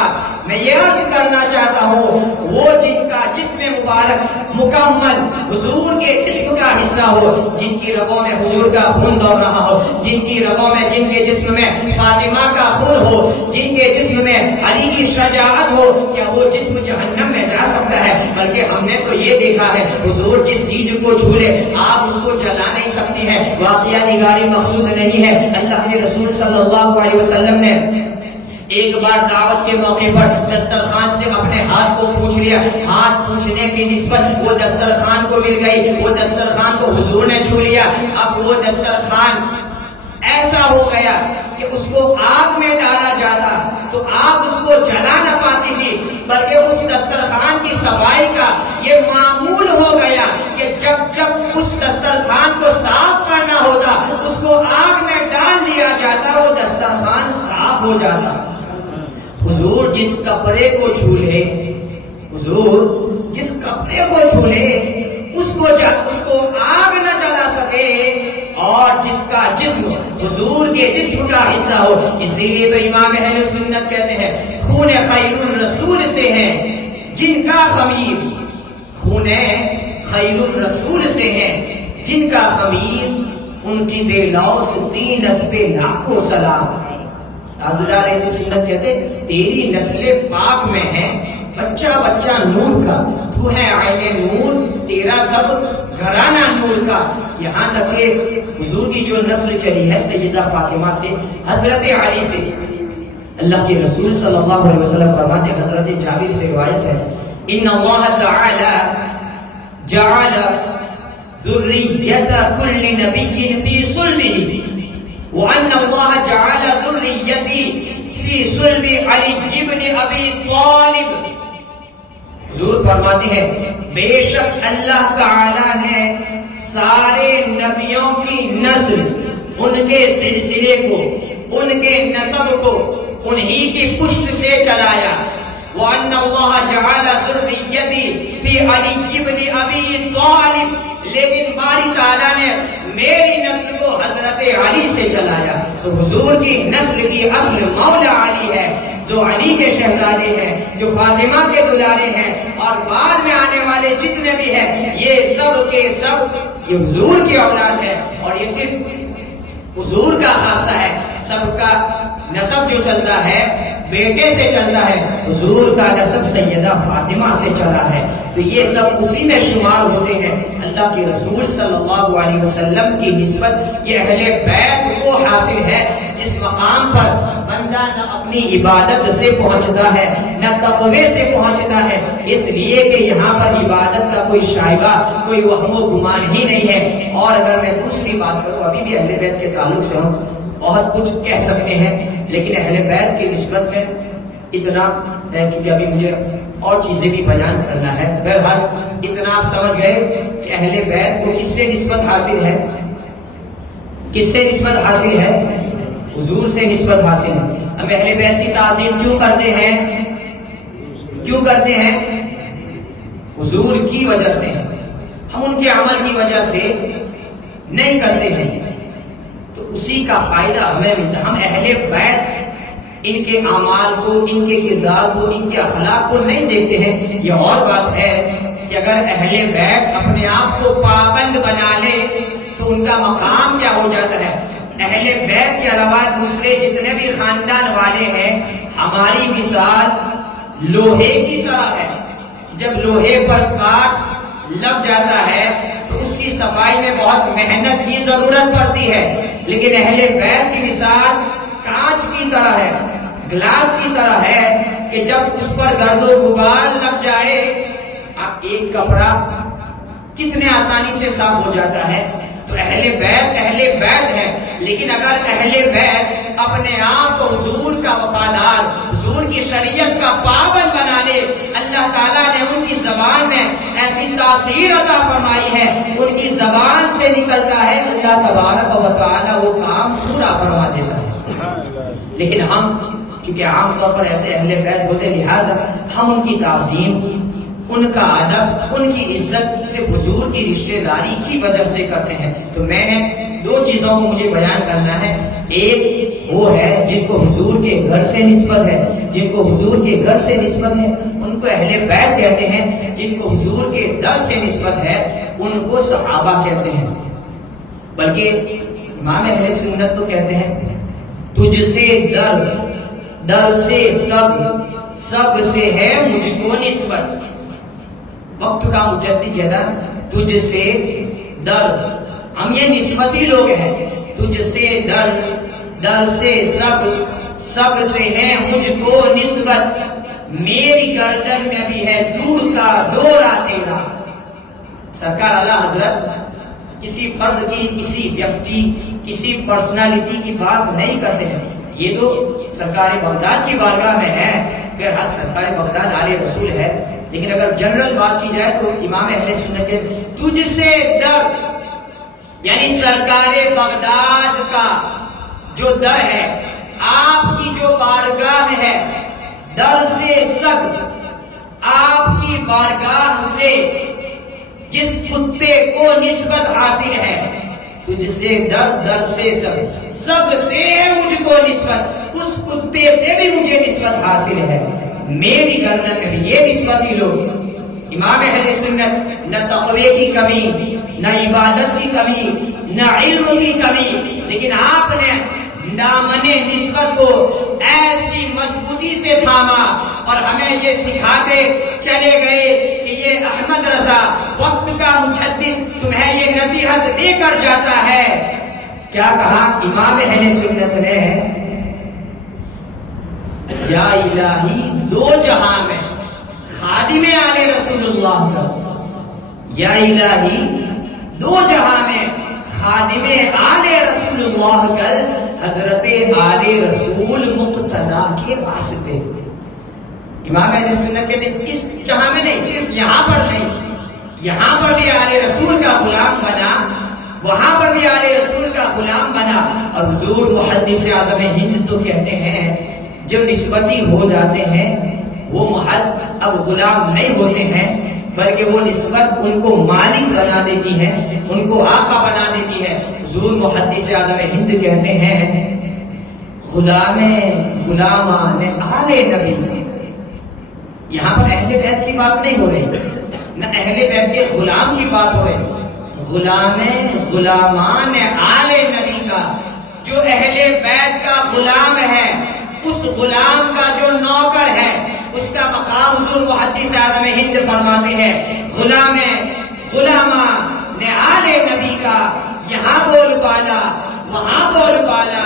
میں یہ عرض کرنا چاہتا ہوں وہ جن کا جسم مبارک مکمل حضور کے جسم کا حصہ ہو، جن کی رگوں میں حضور کا خون دوڑ رہا ہو، جن کی رگوں میں جن کے جسم میں فاطمہ کا خون ہو، جن کے جسم میں علی کی شجاعت ہو، کیا وہ جسم جہنم میں جا سکتا ہے؟ بلکہ ہم نے تو یہ دیکھا ہے حضور جس چیز کو چھو لے آپ اس کو جلا نہیں سکتی ہیں. واقعہ نگاری مقصود نہیں ہے. اللہ کے رسول صلی اللہ علیہ وسلم نے ایک بار دعوت کے موقع پر دسترخوان سے اپنے ہاتھ کو پوچھ لیا. ہاتھ پوچھنے کی نسبت وہ دسترخوان کو مل گئی، وہ دسترخوان کو حضور نے چھو لیا. اب وہ دسترخوان ایسا ہو گیا کہ اس کو آگ میں ڈالا جاتا تو آگ اس کو جلا نہ پاتی تھی، بلکہ اس دسترخوان کی صفائی کا یہ معمول ہو گیا کہ جب اس دسترخوان کو صاف کرنا ہوتا اس کو آگ میں ڈال دیا جاتا، وہ دسترخوان صاف ہو جاتا. حضور جس کپڑے کو چھو لے، حضور جس کپڑے کو چھو لے اس کو آگ نہ جلا سکے، اور جس کا جسم حضور کے جسم کا حصہ ہو. اسی لیے تو امام اہل سنت کہتے ہیں خون خیر الرسول سے ہے جن کا خمیر خون خیر الرسول سے ہے، جن کا خمیر ان کی بے لوث طینت پہ لاکھوں سلام ہے۔ تاجدار اہل سنت کہتے تیری نسل پاک میں ہے بچہ بچہ نور کا، تو ہے عین نور، تیرا سب گھرانہ نور کا۔ یہاں تک کہ حضور کی جو نسل چلی ہے سیدہ فاطمہ سے، حضرت علی سے، اللہ کے رسول صلی اللہ علیہ وسلم فرماتے ہیں، حضرت جابر سے روایت ہے، ان اللہ تعالی جعل ذریۃ کل نبی فی صلبہ وان اللہ جعل ذریتی فی صلب علی ابن ابی طالب۔ حضور فرماتے ہیں بے شک اللہ تعالی نے سارے نبیوں کی نسل، ان کے سلسلے کو، ان کے نسب کو انہی کی پشت سے چلایا۔ وَأَنَّ اللَّهَ جَعَلَ ذُرِّيَّتِي فِي عَلِيِّ بْنِ أَبِي طَالِبٍ، لیکن باری تعالیٰ نے میری نسل کو حضرت علی سے چلایا۔ تو حضور کی نسل کی اصل مولا علی ہے، جو علی کے شہزادے ہیں، جو فاطمہ کے دلارے ہیں، اور بعد میں آنے والے جتنے بھی ہیں یہ سب کے سب یہ حضور کی اولاد ہے، اور یہ صرف حضور کا خاصہ ہے۔ سب کا نسب جو چلتا ہے بیٹے سے چلتا ہے، حضور کا نسب سیدہ فاطمہ سے چلا ہے، تو یہ سب اسی میں شمار ہوتے ہیں۔ اللہ کے رسول صلی اللہ علیہ وسلم کی نسبت یہ اہل بیت کو حاصل ہے، جس مقام پر بندہ نہ اپنی عبادت سے پہنچتا ہے نہ تقوی سے پہنچتا ہے، اس لیے کہ یہاں پر عبادت کا کوئی شائبہ، کوئی وہم و گمان ہی نہیں ہے۔ اور اگر میں دوسری بات کروں، ابھی بھی اہل بیت کے تعلق سے ہم بہت کچھ کہہ سکتے ہیں، لیکن اہل بیت کی نسبت میں اتنا ہے، چونکہ ابھی مجھے اور چیزیں بھی بیان کرنا ہے۔ بہرحال اتنا آپ سمجھ گئے کہ اہل بیت کو کس سے نسبت حاصل ہے، کس سے نسبت حاصل ہے؟ حضور سے نسبت حاصل ہے۔ ہم اہل بیت کی تعظیم کیوں کرتے ہیں؟ کیوں کرتے ہیں؟ حضور کی وجہ سے، ہم ان کے عمل کی وجہ سے نہیں کرتے ہیں، تو اسی کا فائدہ ہمیں ملتا ہے۔ ہم اہل بیت ان کے اعمال کو، ان کے کردار کو، ان کے اخلاق کو نہیں دیکھتے ہیں۔ یہ اور بات ہے کہ اگر اہل بیت اپنے آپ کو پابند بنا لے تو ان کا مقام کیا ہو جاتا ہے۔ اہل بیت کے علاوہ دوسرے جتنے بھی خاندان والے ہیں، ہماری مثال لوہے کی طرح ہے۔ جب لوہے پر کاٹ لگ جاتا ہے تو اس کی صفائی میں بہت محنت کی ضرورت پڑتی ہے، لیکن اہل بیت کی مثال کانچ کی طرح ہے، گلاس کی طرح ہے کہ جب اس پر گرد و غبار لگ جائے، اب ایک کپڑا کتنے آسانی سے صاف ہو جاتا ہے۔ تو اہل بیت ہے، لیکن اگر اہل بیت اپنے آپ کو حضور کا وفادار، حضور کی شریعت کا پابند بنا لے، اللہ تعالیٰ نے ان کی زبان میں ایسی تاثیر عطا فرمائی ہے، ان کی زبان سے نکلتا ہے اللہ تبارک و تعالیٰ وہ کام پورا فرما دیتا ہے۔ لیکن ہم چونکہ عام طور پر ایسے اہل بیت ہوتے، لہٰذا ہم ان کی تعظیم، ان کا ادب، ان کی عزت صرف حضور کی رشتہ داری کی وجہ سے کرتے ہیں۔ تو میں نے دو چیزوں کو مجھے بیان کرنا ہے، ایک وہ ہے جن کو حضور کے گھر سے نسبت ہے، جن کو حضور کے گھر سے نسبت ہے ان کو اہل بیت کہتے ہیں، جن کو حضور کے در سے نسبت ہے ان کو صحابہ کہتے ہیں۔ بلکہ امام اہل سنت تو کہتے ہیں تجھ سے در سے سب سے ہے مجھ کو نسبت۔ وقت کا مجدد کہتا تجھ سے در، ہم یہ نسبتی لوگ ہیں، تجھ سے در سے سب سے ہے مجھ کو نسبت، میری گردن میں بھی ہے دور کا ڈورا تیرا۔ سرکار اعلیٰ حضرت کسی فرد کی، کسی ویکتی، کسی پرسنالٹی کی بات نہیں کرتے ہیں، یہ تو سرکار بغداد کی بارگاہ میں ہے، بہرحال سرکار بغداد آل رسول ہے، لیکن اگر جنرل بات کی جائے تو امام اہل سنت تجھ سے در، یعنی سرکار بغداد کا جو در ہے، آپ کی جو بارگاہ ہے، در سے سب، آپ کی بارگاہ سے جس کتے کو نسبت حاصل ہے، تجھ سے در سے سب سے ہے مجھ کو نسبت، اس کتے سے بھی مجھے نسبت حاصل ہے۔ میری گردن میں بھی. یہ نسبتی لوگ امام اہل سنت نہ تقوی کی کمی، نہ عبادت کی کمی، نہ علم کی کمی، لیکن آپ نے دامن نسبت کو ایسی مضبوطی سے تھاما اور ہمیں یہ سکھاتے چلے گئے کہ یہ احمد رضا وقت کا مجدد تمہیں یہ نصیحت دے کر جاتا ہے. کیا کہا امام اہل سنت نے؟ یا الہی دو جہاں میں خادم آل رسول اللہ کا، یا الہی دو جہاں میں خادم آل رسول اللہ کر حضرت آل رسول مقتدا کے واسطے. امام اہل سنت کہتے ہیں اس جہاں میں نہیں، صرف یہاں پر نہیں، یہاں پر بھی آل رسول کا غلام بنا، وہاں پر بھی آل رسول کا غلام بنا. اور حضور محدث اعظم ہند تو کہتے ہیں جو نسبتی ہو جاتے ہیں وہ محض اب غلام نہیں ہوتے ہیں، بلکہ وہ نسبت ان کو مالک بنا دیتی ہے، ان کو آقا بنا دیتی ہے. حضور محدث اعظم ہند کہتے ہیں غلامان آل نبی. یہاں پر اہل بیت کی بات نہیں ہو رہی، نہ اہل بیت کے غلام کی بات ہو رہی. غلامان آل نبی کا، جو اہل بیت کا غلام ہے، اس غلام کا جو نوکر ہے، اس کا مقام حضور محدث اعظم ہند فرماتے ہیں غلامان آل نبی کا. یہاں بول بالا، وہاں بول بالا.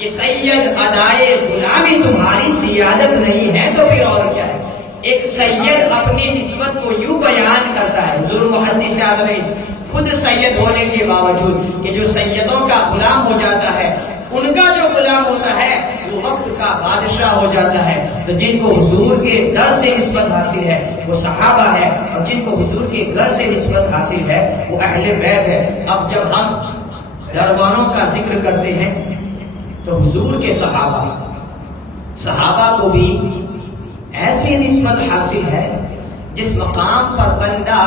یہ سید ادائے غلامی تمہاری سیادت نہیں ہے تو پھر اور کیا ہے؟ ایک سید اپنی نسبت کو یوں بیان کرتا ہے. حضور محدث اعظم ہند خود سید ہونے کے باوجود کہ جو سیدوں کا غلام ہو جاتا ہے، ان کا جو غلام ہوتا ہے وہ وقت کا بادشاہ ہو جاتا ہے. تو جن کو حضور کے در سے نسبت حاصل ہے وہ صحابہ ہے، اور جن کو حضور کے گھر سے نسبت حاصل ہے وہ اہل بیت ہے. اب جب ہم دربانوں کا ذکر کرتے ہیں تو حضور کے صحابہ کو بھی ایسی نسبت حاصل ہے جس مقام پر بندہ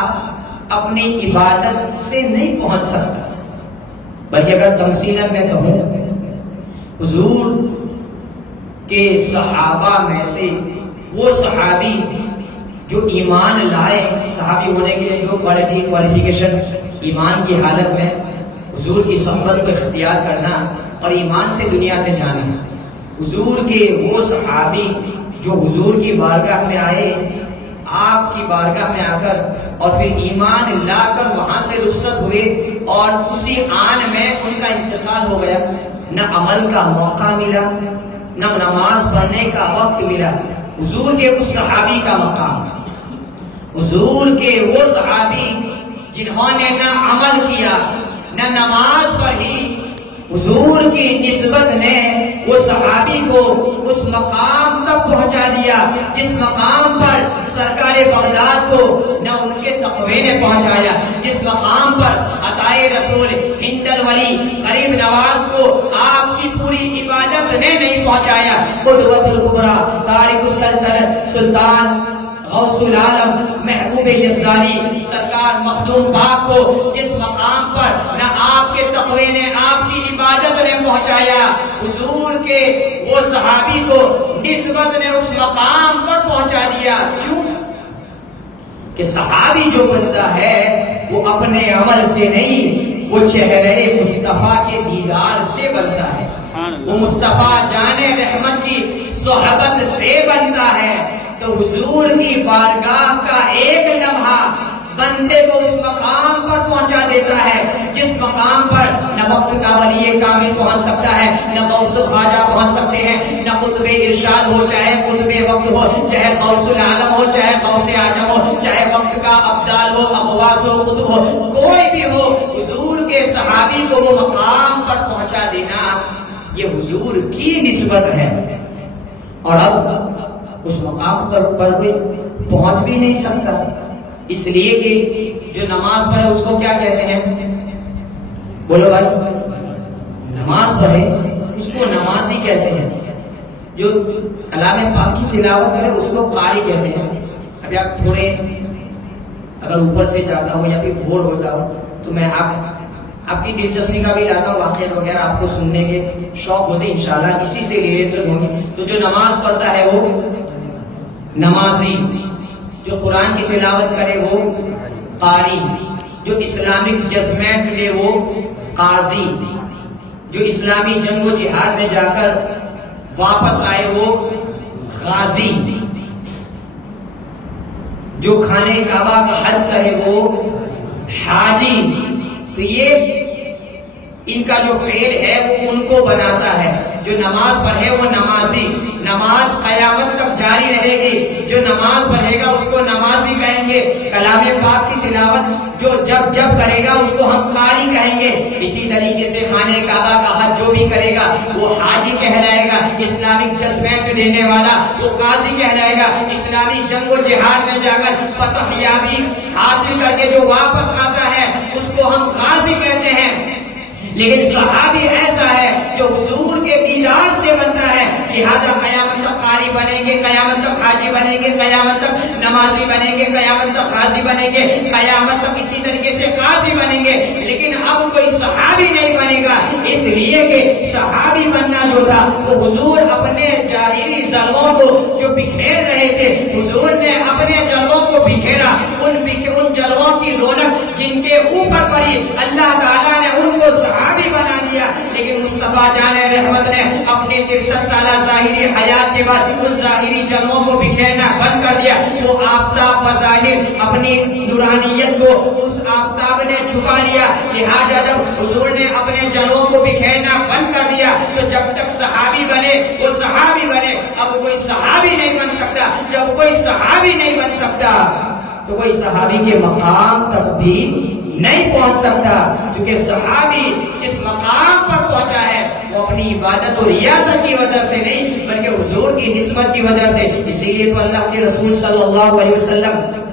اپنی عبادت سے نہیں پہنچ سکتا. بلکہ اگر تمثیلاً میں کہوں، حضور کے صحابہ میں سے وہ صحابی جو ایمان لائے، صحابی ہونے کے لیے جو کوالیفیکیشن ایمان کی حالت میں حضور کی صحبت کو اختیار کرنا اور ایمان سے دنیا سے جانا. حضور کے وہ صحابی جو حضور کی بارگاہ میں آئے، آپ کی بارگاہ میں آ کر اور پھر ایمان لا کر وہاں سے رخصت ہوئے اور اسی آن میں ان کا انتقال ہو گیا. نہ عمل کا موقع ملا، نہ نماز پڑھنے کا وقت ملا. حضور کے اس صحابی کا مقام، حضور کے وہ صحابی جنہوں نے نہ عمل کیا نہ نماز پڑھی، حضور کی نسبت نے وہ صحابی کو اس مقام تک پہنچا دیا جس مقام پر سرکار بغداد کو نہ ان کے تقوی نے پہنچایا، جس مقام پر عطائے رسول ہند الولی غریب نواز کو آپ کی پوری عبادت نے نہیں پہنچایا. قدوۃ الکبریٰ تارک السلطنت سلطان غوث العالم محبوب یزدانی سرکار مخدوم پاک کو جس مقام پر نہ آپ کے تقوی نے آپ کی عبادت نے پہنچایا، حضور کے وہ صحابی کو نسبت نے اس مقام پر پہنچا دیا. کیوں کہ صحابی جو بنتا ہے وہ اپنے عمل سے نہیں، وہ چہرے مصطفیٰ کے دیدار سے بنتا ہے، وہ مصطفیٰ جان رحمت کی صحبت سے بنتا ہے. تو حضور کی بارگاہ کا ایک لمحہ بندے کو اس مقام پر پہنچا دیتا ہے جس مقام پر نہ وقت کا ولی کامل پہنچ سکتا ہے، نہ غوث خواجہ پہنچ سکتے ہیں، نہ قطب ارشاد ہو، چاہے قطب وقت ہو، چاہے غوث العالم ہو، چاہے غوث اعظم ہو، چاہے وقت کا ابدال ہو، اغواث ہو، قطب ہو، کوئی بھی ہو، حضور کے صحابی کو وہ مقام پر پہنچا دینا یہ حضور کی نسبت ہے. اور اب اس مقام پر کوئی پہنچ بھی نہیں سکتا، اس لیے کہ جو نماز پڑھے اس کو کیا کہتے ہیں؟ بولو بھائی، نماز پڑھے اس کو نمازی کہتے ہیں. جو کلام پاک کی تلاوت کرے اس کو قاری کہتے ہیں. ابھی آپ تھوڑے اگر اوپر سے جاتا ہوں یا پھر بور ہوتا ہوں تو میں آپ کی دلچسپی کا بھی لاتا ہوں، واقعات وغیرہ آپ کو سننے کے شوق ہوتے انشاءاللہ اسی سے ریلیٹڈ ہوں گے. تو جو نماز پڑھتا ہے وہ نمازی، جو قرآن کی تلاوت کرے وہ قاری، جو اسلامک ججمنٹ لے وہ قاضی، جو اسلامی جنگ و جہاد میں جا کر واپس آئے وہ غازی، جو خانہ کعبہ کا حج کرے وہ حاجی۔ تو یہ ان کا جو فعل ہے وہ ان کو بناتا ہے۔ جو نماز پڑھے وہ نمازی، نماز قیامت تک جاری رہے گی، جو نماز پڑھے گا اس کو نمازی کہیں گے۔ کلام پاک کی تلاوت جو جب کرے گا اس کو ہم قاری کہیں گے۔ اسی طریقے سے خانہ کعبہ کا حج جو بھی کرے گا وہ حاجی کہلائے گا، اسلامک ججمنٹ دینے والا وہ قاضی کہلائے گا۔ اسلامی جنگ و جہاد میں جا کر فتح یابی حاصل کر کے جو واپس آتا ہے اس کو ہم غازی کہتے ہیں۔ لیکن صحابی ایسا ہے جو حضور کے دیدار سے بنتا ہے، لہذا قیامت تک قاری بنیں گے، قیامت تک حاجی بنیں گے، قیامت تک نمازی بنیں گے، قیامت تک غازی بنیں گے، قیامت تک اسی طریقے سے قاضی بنیں گے۔ لیکن اب کوئی صحابی نہیں بنے گا، اس لیے کہ صحابی بننا جو تھا وہ حضور اپنے ظاہری جلووں کو جو بکھیر رہے تھے، حضور نے اپنے جلووں کو بکھیرا، ان جلووں کی رونق جن کے اوپر پڑی اللہ تعالیٰ نے ان کو صحابی بنا دیا۔ لیکن مصطفیٰ جان رحمت نے اپنے 63 سالہ ظاہری حیات کے بعد ان ظاہری جلووں کو بکھیرنا بند کر دیا۔ وہ آفتاب بظاہر اپنی نورانیت کو اس آفتاب نے چھپا لیا، لہذا جب حضور نے اپنے جلووں کو بکھیرنا بند کر دیا تو جب تک صحابی بنے وہ صحابی بنے۔ اب کوئی صحابی نہیں بن سکتا، جب کوئی صحابی نہیں بن سکتا تو کوئی صحابی کے مقام تک بھی نہیں پہنچ سکتا، کیونکہ صحابی جس مقام پر پہنچا ہے وہ اپنی عبادت و ریاست کی وجہ سے نہیں بلکہ حضور کی نسبت کی وجہ سے۔ اسی لیے تو اللہ کے رسول صلی اللہ علیہ وسلم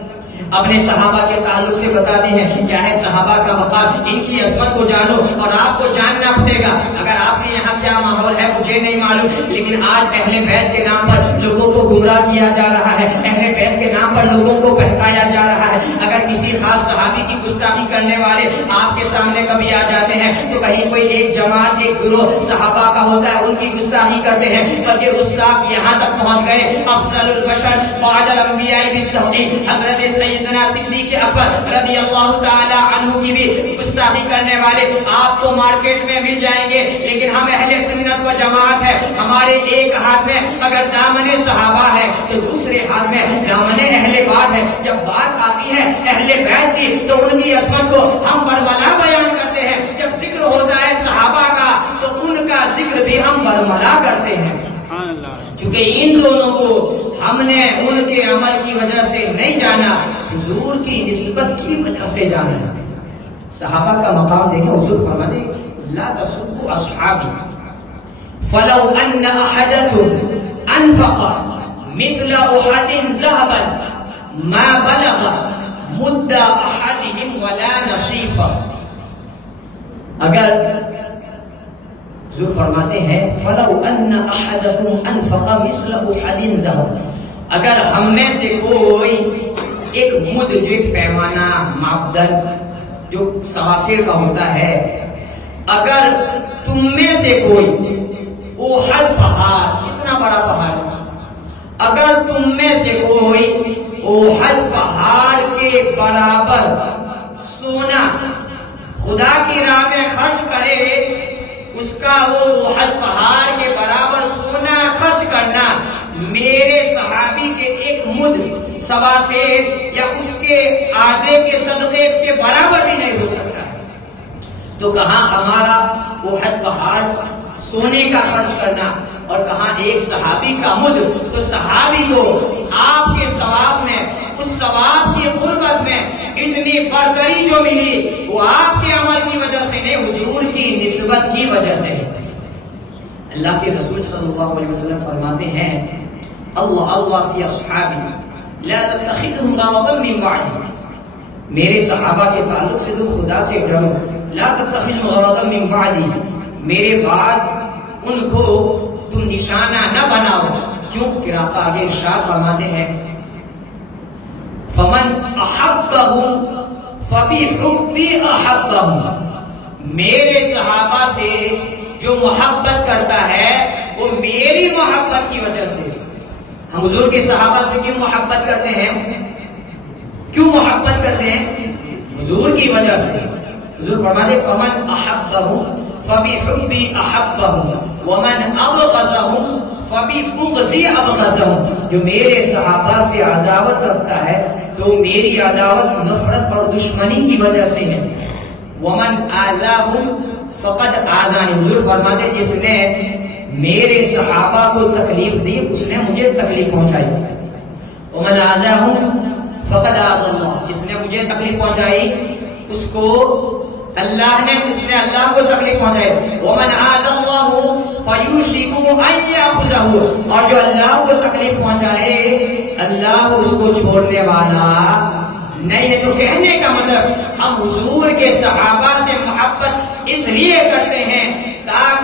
اپنے صحابہ کے تعلق سے بتاتے ہیں کیا ہے صحابہ کا مقام، ان کی عظمت کو جانو اور آپ کو جاننا پڑے گا۔ اگر آپ کے یہاں کیا ماحول ہے مجھے نہیں معلوم، لیکن آج اہل بیت کے نام پر لوگوں کو گمراہ کیا جا رہا ہے، اہل بیت کے نام پر لوگوں کو بہکایا جا رہا ہے۔ اگر کسی خاص صحابی کی گستاخی کرنے والے آپ کے سامنے کبھی آ جاتے ہیں تو کہیں کوئی ایک جماعت ایک گروہ صحابہ کا ہوتا ہے ان کی گستاخی کرتے ہیں، بلکہ گستاخ یہاں تک پہنچ گئے افضل البشر بعد الانبیاء بالتحقیق حضرت سیدنا صدیق اکبر رضی اللہ تعالی عنہ کی بھی گستاخی کرنے والے آپ کو مارکیٹ میں مل جائیں گے۔ لیکن ہم اہل سنت و جماعت ہے، ہمارے ایک ہاتھ میں اگر دامن صحابہ ہے تو دوسرے ہاتھ میں دامن اہل بیت ہے۔ جب بات آتی ہے اہل بیت کی تو ان کی عظمت کو ہم برملا بیان کرتے ہیں، جب ذکر ہوتا ہے صحابہ کا تو ان کا ذکر بھی ہم برملا کرتے ہیں، چونکہ ان دونوں کو ہم نے ان کے عمل کی وجہ سے نہیں جانا، حضور کی نسبت کی وجہ سے جانا۔ صحابہ کا مقام دیکھیں، حضور فرماتے لا تسبوا اصحابی فلو ان احدکم انفق مثل احد ذهبا ما بلغ مد احدهم ولا نصیفا۔ اگر حضور فرماتے ہیں فلو ان احدکم انفق مثل احد ذهبا، اگر ہم میں سے کوئی ایک مد جو ایک پیمانہ معدل جو سواسر کا ہوتا ہے، اگر تم میں سے کوئی احد پہاڑ، کتنا بڑا پہاڑ ہے، اگر تم میں سے کوئی احد پہاڑ کے برابر سونا خدا کی راہ میں خرچ کرے، اس کا وہ احد پہاڑ کے برابر سونا خرچ کرنا میرے صحابی کے ایک مد سوا سے یا اس کے آدھے کے صدقے کے برابر بھی نہیں ہو سکتا، تو کہاں ہمارا احد پہاڑ سونے کا خرچ کرنا اور کہاں ایک صحابی کا مد۔ تو صحابی کو آپ کے ثواب میں، اس ثواب کی قربت میں اتنی برتری جو ملی وہ آپ کے عمل کی وجہ سے نہیں، حضور کی نسبت کی وجہ سے۔ اللہ کے رسول صلی اللہ علیہ وسلم فرماتے ہیں اللہ اللہ فی اصحابی لا تتخذهم غرضا من بعدی، میرے صحابہ کے تعلق سے تم خدا سے ڈرو، لا تتخذهم غرضا من بعدی، میرے بعد ان کو تم نشانہ نہ بناؤ۔ کیوں؟ پھر آقا آگے ارشاد فرماتے ہیں فمن احبهم فبحبی احبهم، میرے صحابہ سے جو محبت کرتا ہے وہ میری محبت کی وجہ سے۔ ہم حضور کے صحابہ سے کیوں محبت کرتے ہیں؟ کیوں محبت کرتے ہیں؟ حضور کی وجہ سے۔ حضور فرماتے فمن احبهم فبحبی احبهم ومن ابغضهم فببغضی ابغضهم، جو میرے صحابہ سے عداوت رکھتا ہے تو میری عداوت نفرت اور دشمنی کی وجہ سے ہے۔ ومن آذاهم فقد آذانی، حضور فرماتے جس نے میرے صحابہ کو تکلیف دی اس نے مجھے تکلیف پہنچائی۔ ومن آذاهم فقد آذى اللہ، جس نے مجھے تکلیف پہنچائی اس کو اللہ نے اللہ کو تکلیف پہنچائی۔ ومن آذى اللہ فیوشک ان یاخذہ، اور جو اللہ کو تکلیف پہنچائے اللہ اس کو چھوڑنے والا نہیں ہے۔ تو کہنے کا مطلب ہم حضور کے صحابہ سے محبت اس لیے کرتے ہیں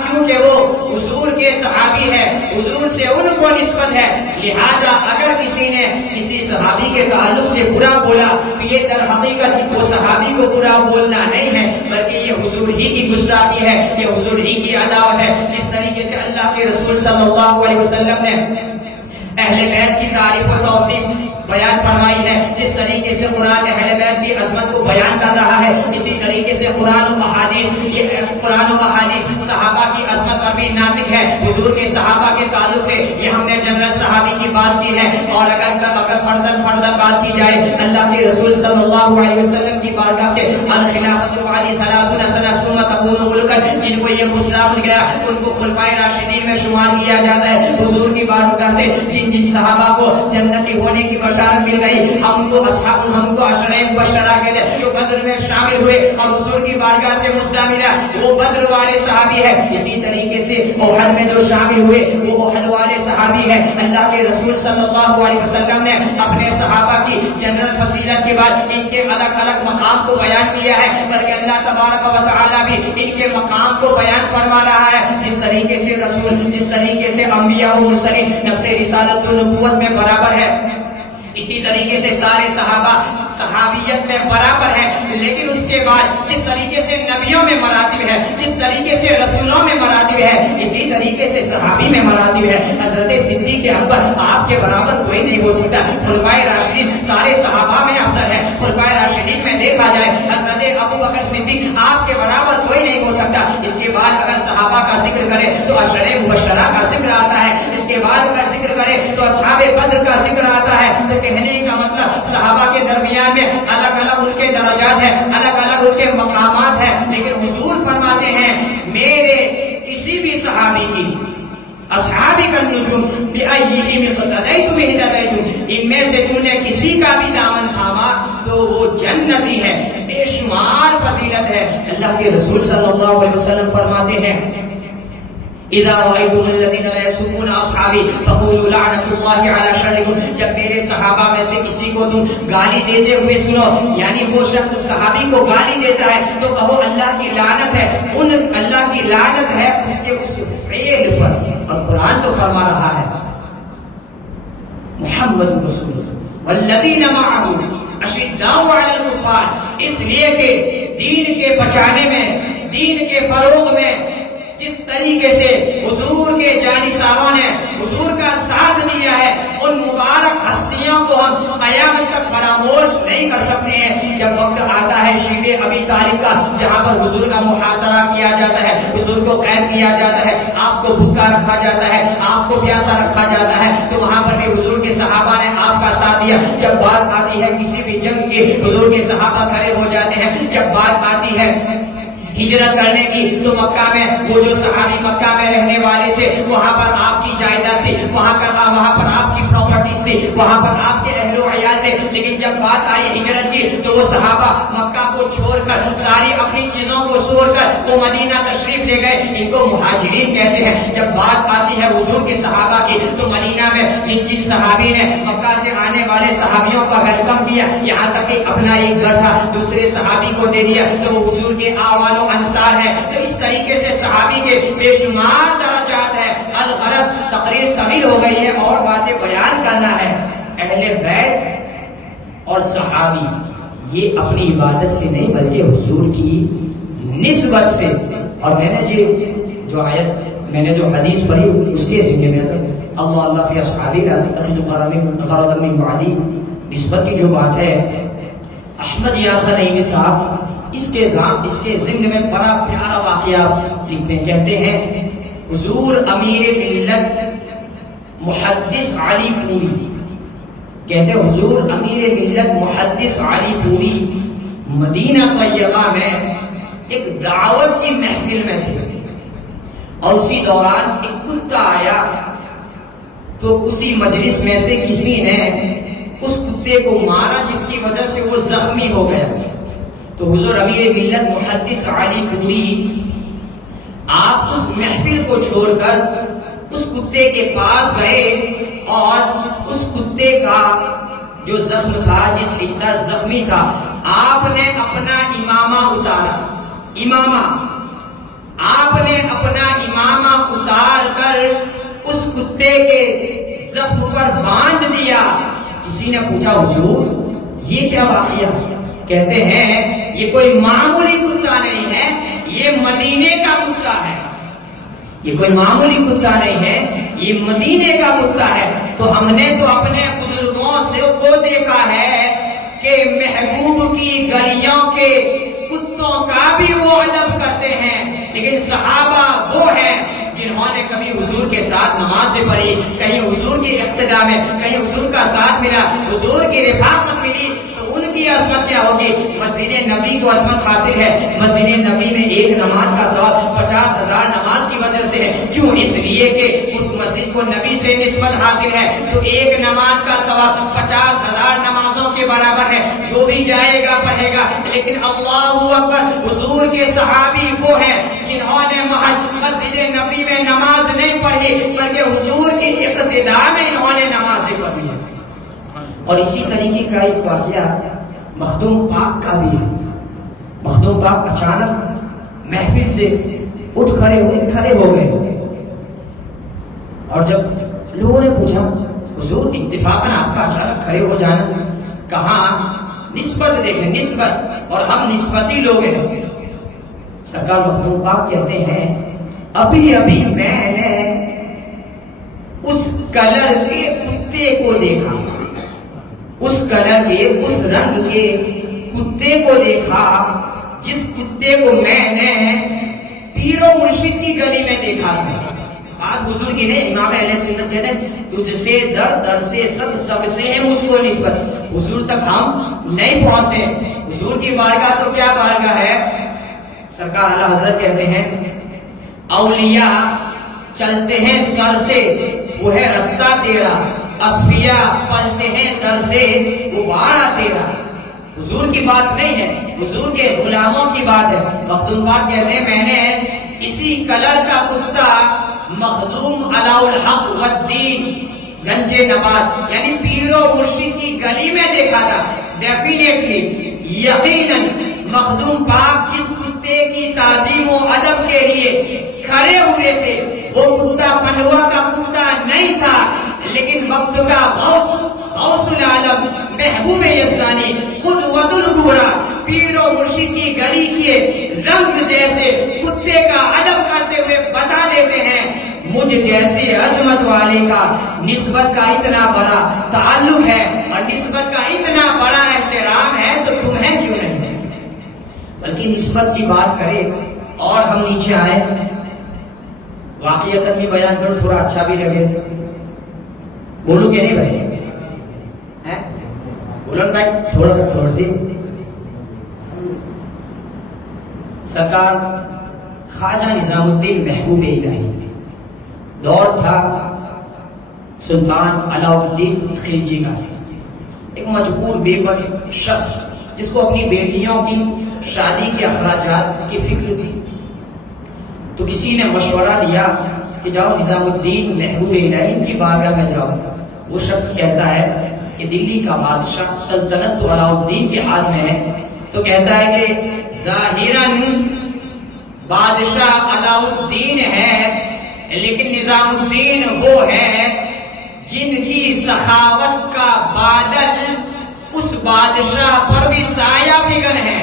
کیونکہ وہ حضور کے صحابی ہے، حضور سے ان کو نسبت ہے، لہذا اگر کسی نے کسی صحابی کے تعلق سے برا بولا تو یہ در حقیقت وہ صحابی کو برا بولنا نہیں ہے بلکہ یہ حضور ہی کی گستاخی ہے، یہ حضور ہی کی عداوت ہے۔ جس طریقے سے اللہ کے رسول صلی اللہ علیہ وسلم نے اہل بیت کی تعریف و توصیف بیان فرمائی ہے، جس طریقے سے قرآن اہل بیت کی عظمت کو بیان کر رہا ہے، اسی طریقے سے قرآن و احادیث صحابہ کی عظمت پر بھی ناطق ہے۔ حضور کے صحابہ کے تعلق سے یہ ہم نے جنرل صحابی کی بات کی ہے، اور اگر فردن بات کی جائے اللہ کے رسول صلی اللہ علیہ وسلم کی بارگاہ سے الخلافۃ بعدی 30 سنہ ثم تكون ملکا، جن کو یہ مسئلہ مل گیا ان کو خلفائے راشدین میں شمار کیا جاتا ہے۔ حضور کی بارگاہ سے جن صحابہ کو جنتی ہونے کی بشارت مل گئی ہم کو عشرہ مبشرہ کہتے ہیں، جو بدر میں شامل ہوئے اور حضور کی بارگاہ سے مسئلہ ملا وہ بدر والے صحابی ہے۔ اسی طریقے سے احد میں جو شامل ہوئے وہ احد والے صحابی ہے۔ اللہ کے رسول صلی اللہ علیہ وسلم نے اپنے صحابہ کی جنرل فضیلت کے بعد ان کے الگ الگ مقام کو بیان کیا ہے، بلکہ اللہ تبارک و تعالی بھی ان کے مقام کو بیان فرما رہا ہے۔ جس طریقے سے رسول، جس طریقے سے انبیاء و مرسلین نفس رسالت و نبوت میں برابر ہے، اسی طریقے سے سارے صحابہ صحابیت میں برابر ہے، لیکن اس کے بعد جس طریقے سے نبیوں میں مراتب ہے، جس طریقے سے رسولوں میں مراتب ہے، اسی طریقے سے صحابی میں مراتب ہے۔ حضرت صدیق اکبر آپ کے برابر کوئی نہیں ہو سکتا۔ خلفائے راشدین سارے صحابہ میں افضل ہے۔ خلفائے راشدین میں دیکھا جائے حضرت ابو بکر صدیق آپ کے برابر کوئی نہیں ہو سکتا۔ اس کے بعد اگر صحابہ کا ذکر کرے تو عشرہ مبشرہ کا ذکر آتا ہے، اس کے بعد اگر ذکر کرے تو اصحاب بدر کا ذکر آتا ہے۔ تو کہنے کا مطلب صحابہ کے درمیان میں الگ الگ ان کے درجات ہیں، الگ الگ ان کے مقامات ہیں، لیکن حضور فرماتے ہیں میرے کسی بھی صحابی کی اصحابک النجوم بأیہم اقتدیتم اہتدیتم، ان میں سے تم نے کسی کا بھی دامن تھاما تو وہ جنتی ہے۔ بے شمار فضیلت ہے۔ اللہ کے رسول صلی اللہ علیہ وسلم فرماتے ہیں اذا رأيتم الذين لا يسبون اصحابي فقولوا لعنة الله على شركم، جب میرے صحابہ میں سے کسی کو تم گالی دیتے ہوئے سنو، یعنی وہ شخص صحابی کو گالی دیتا ہے تو کہو اللہ کی لعنت ہے، اللہ کی لعنت ہے اس کے فعل پر۔ اور قرآن تو فرما رہا ہے محمد رسول اللہ والذین معه اشداء علی الکفار، اس لیے کہ دین کے بچانے میں، دین کے فروغ میں جس طریقے سے حضور کے جانثاروں نے حضور کا ساتھ دیا ہے ان مبارک ہستیوں کو ہم قیامت تک فراموش نہیں کر سکتے ہیں۔ جب وقت آتا ہے شیب ابی طالب کا، جہاں پر حضور کا محاصرہ کیا جاتا ہے، حضور کو قید کیا جاتا ہے، آپ کو بھوکا رکھا جاتا ہے، آپ کو پیاسا رکھا جاتا ہے، تو وہاں پر بھی حضور کے صحابہ نے آپ کا ساتھ دیا۔ جب بات آتی ہے کسی بھی جنگ کی حضور کے صحابہ کھڑے ہو جاتے ہیں۔ جب بات آتی ہے ہجرت کرنے کی تو مکہ میں وہ جو صحابی مکہ میں رہنے والے تھے وہاں پر آپ کی جائیداد تھی، وہاں پر آپ کی پراپرٹیز تھی، وہاں پر آپ کے اہل و عیال تھے، لیکن جب بات آئی ہجرت کی تو وہ صحابہ مکہ کو چھوڑ کر ساری اپنی چیزوں کو چھوڑ کر وہ مدینہ تشریف لے گئے، ان کو مہاجرین کہتے ہیں۔ جب بات آتی ہے حضور کے صحابہ کی تو مدینہ میں جن صحابی نے مکہ سے آنے والے صحابیوں کا ویلکم کیا، یہاں تک کہ اپنا ایک گھر تھا دوسرے صحابی کو دے دیا تو وہ حضور کے آوان و انصار ہے۔ تو اس طریقے سے صحابی کے بے شمار درجات ہیں۔ الغرض تقریر طویل ہو گئی ہے اور باتیں بیان کرنا ہے۔ اہل بیت اور صحابی یہ اپنی عبادت سے نہیں بلکہ حضور کی نسبت سے، اور میں نے جو آیت میں نے جو حدیث پڑھی اس کے ذمہ میں اللہ فی اصحابی لا تتخذوا غرضا من بعدی، نسبت کی جو بات ہے، احمد یار خان نعیمی صاحب اس کے ضمن میں بڑا پیارا واقعہ لکھتے ہیں. کہتے ہیں حضور امیر ملت محدث علی پوری، کہتے ہیں حضور امیر ملت محدث علی پوری مدینہ طیبہ میں ایک دعوت کی محفل میں تھے، اور اسی دوران ایک کتا آیا، تو اسی مجلس میں سے کسی نے اس کتے کو مارا جس کی وجہ سے وہ زخمی ہو گیا. تو حضور امیر ملت محدث علی پوری آپ اس محفل کو چھوڑ کر اس کتے کے پاس گئے، اور اس کتے کا جو زخم تھا، جس حصہ زخمی تھا، آپ نے اپنا امامہ اتارا. آپ نے اپنا امامہ اتار کر اس کتے کے زخم پر باندھ دیا. کسی نے پوچھا حضور یہ کیا واقعہ؟ کہتے ہیں یہ کوئی معمولی کتا نہیں ہے، یہ مدینے کا کتا ہے. یہ کوئی معمولی کتا نہیں ہے، یہ مدینے کا کتا ہے. تو ہم نے تو اپنے بزرگوں سے وہ دیکھا ہے کہ محبوب کی گلیوں کے کتوں کا بھی وہ ادب کرتے ہیں، لیکن صحابہ وہ ہیں جنہوں نے کبھی حضور کے ساتھ نمازیں پڑھی، کہیں حضور کی اقتداء میں، کہیں حضور کا ساتھ ملا، حضور کی رفاقت ملی، تو ان کی عظمت کیا ہوگی؟ مسجد نبی کو عظمت حاصل ہے. مسجد نبی میں ایک نماز کا ثواب 50,000 نماز کی وجہ سے ہے. کیوں؟ اس لیے کہ اس مسجد کو نبی سے نسبت حاصل ہے. تو ایک نماز کا ثواب 50,000 نمازوں کے برابر ہے. جو بھی جائے گا پڑھے گا. لیکن اللہ اکبر، حضور کے صحابی وہ ہیں جنہوں نے مسجد نبی میں نماز نہیں پڑھی، بلکہ حضور کی اقتداء میں انہوں نے نمازیں پڑھی. اور اسی طریقے کا ایک واقعہ مخدوم پاک کا بھی ہے. مخدوم پاک اچانک محفل سے اٹھ کھڑے ہو گئے، اور جب لوگوں نے پوچھا حضور اتفاقاً آپ کا اچانک کھڑے ہو جانا، کہاں؟ نسبت دیکھیں، نسبت، اور ہم نسبتی لوگ ہیں. سرکار مخدوم پاک کہتے ہیں ابھی میں نے اس کلر کے کتے کو دیکھا، اس کلر کے، اس رنگ کے کتے کو دیکھا جس کتے کو میں نے پیر و مرشد کی گلی میں دیکھا تھا. بات حضور کی نہیں، امام اہل سنت کہتے ہیں تجھ سے در سے سب سے ہے مجھ کو نسبت. حضور تک ہم نہیں پہنچتے. حضور کی بارگاہ تو کیا بارگاہ ہے. سرکار اعلیٰ حضرت کہتے ہیں اولیاء چلتے ہیں سر سے، وہ ہے رستہ تیرا، اصفیاء پلتے ہیں در سے، وہ بارہ تیرا. حضور کی بات نہیں ہے، حضور کے غلاموں کی بات ہے. مخدوم پاک کہتے ہیں میں نے اسی کلر کا کتا مخدوم علاء الحق والدین گنج نبات یعنی پیر و مرشد کی گلی میں دیکھا تھا. ڈیفینیٹلی، یقیناً مخدوم پاک جس کتے کی تعظیم و ادب کے لیے کھڑے ہوئے تھے وہ کتا پنڈوا کا کتا نہیں تھا، لیکن وقت کا غوث العالم محبوب یزدانی قدوۃ الکبریٰ پیر و مرشد کی گلی کے رنگ جیسے کتے کا ادب کرتے ہوئے بتا دیتے ہیں مجھ جیسے عظمت والے کا نسبت کا اتنا بڑا تعلق ہے اور نسبت کا اتنا بڑا احترام ہے تو تمہیں کیوں نہیں. بلکہ نسبت کی بات کرے اور ہم نیچے آئے، واقعیت بھی بیان کرو تھوڑا اچھا بھی لگے. بولو کہ نہیں بھائی؟ بولو بھائی تھوڑا سی. سرکار خواجہ نظام الدین محبوب الہی، دور تھا سلطان علاء الدین خلجی کا، ایک مجبور بے بس شخص جس کو اپنی بیٹیوں کی شادی کے اخراجات کی فکر تھی. تو کسی نے مشورہ دیا کہ جاؤ نظام الدین محبوب الہی کی بارگاہ میں جاؤ. وہ شخص کہتا ہے کہ دلی کا بادشاہ سلطنت تو علاء الدین کے ہاتھ میں ہے، تو کہتا ہے کہ ظاہراً بادشاہ علاء الدین ہے لیکن نظام الدین وہ ہے جن کی سخاوت کا بادل اس بادشاہ پر بھی سایہ فکن ہے.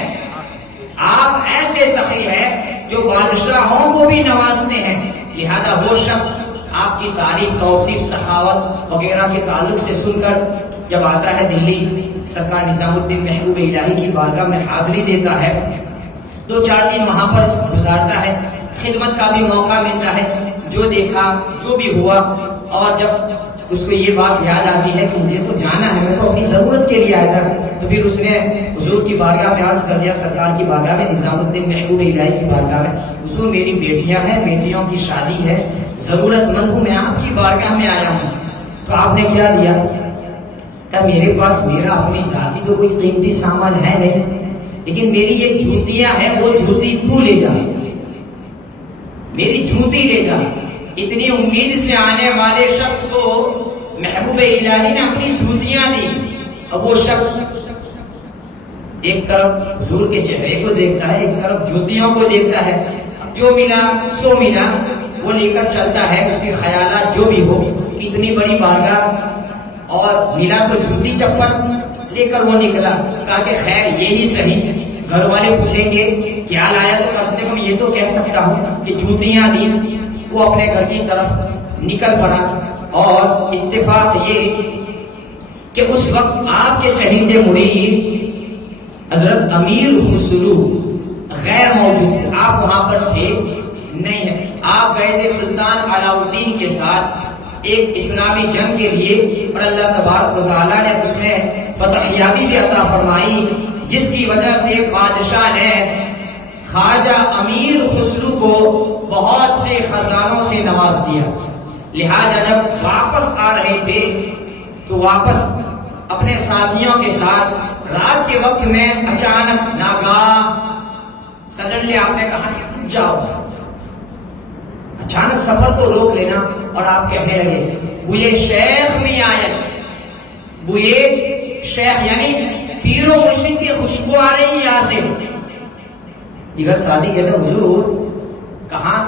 آپ ایسے سخی ہیں جو بادشاہوں کو بھی نوازتے ہیں، لہذا وہ شخص آپ کی تعریف توصیف سخاوت وغیرہ کے تعلق سے سن کر جب آتا ہے دلی، سرکار نظام الدین محبوب الہی کی بارگاہ میں حاضری دیتا ہے، 2-4 دن وہاں پر گزارتا ہے، خدمت کا بھی موقع ملتا ہے، جو دیکھا جو بھی ہوا، اور جب اس کو یہ بات یاد آتی ہے کہ مجھے تو جانا ہے، میں تو اپنی ضرورت کے لیے آیا تھا، تو پھر اس نے حضور کی بارگاہ میں عرض کر دیا، سرکار کی بارگاہ میں، نظام الدین محبوب الہی کی بارگاہ میں، حضور میری بیٹیاں ہیں، بیٹیوں کی شادی ہے، ضرورت مند ہوں، میں آپ کی بارگاہ میں آیا ہوں۔ تو آپ نے کیا دیا؟ کہ میرے پاس میرا اپنی ذاتی تو کوئی قیمتی سامان ہے نہیں، لیکن میری یہ جوتیاں ہیں، وہ جوتی تو لے جا، میری جوتی لے جا۔ اتنی امید سے آنے والے شخص کو محبوب الہی نے اپنی جوتیاں دی، اب وہ شخص ایک طرف حضور کے چہرے کو دیکھتا ہے، ایک طرف جوتیوں کو دیکھتا ہے، جو ملا سو ملا، وہ لے کر چلتا ہے، اس کے خیالات جو بھی ہو، اتنی بڑی بارگاہ اور ملا تو جوتی چپل لے کر وہ نکلا، کہا کہ خیر یہی صحیح، گھر والے پوچھیں گے کیا لایا، تو کم سے کم یہ تو کہہ سکتا ہوں کہ جوتیاں دی۔ وہ اپنے گھر کی طرف نکل پڑا، اور اتفاق یہ کہ اس وقت آپ کے چہیتے مرید حضرت امیر خسرو غیر موجود تھے، آپ وہاں پر تھے نہیں ہے، آپ گئے تھے سلطان علاء الدین کے ساتھ ایک اسلامی جنگ کے لیے، اور اللہ تبارک و تعالیٰ نے اس میں فتح یابی بھی عطا فرمائی، جس کی وجہ سے بادشاہ نے خواجہ امیر خسرو کو بہت سے خزانوں سے نواز دیا۔ لہذا جب واپس آ رہے تھے تو واپس اپنے ساتھیوں کے ساتھ رات کے وقت میں اچانک ناگاہ سڈنلی آپ نے کہا کہ رک جاؤ، اچانک سفر کو روک لینا، اور آپ کہنے لگے بوئے شیخ میں آئے، بوئے شیخ یعنی پیر و مرشد کی خوشبو آ رہی یہاں سے۔ دیگر ساتھی کہتے ہیں حضور کہاں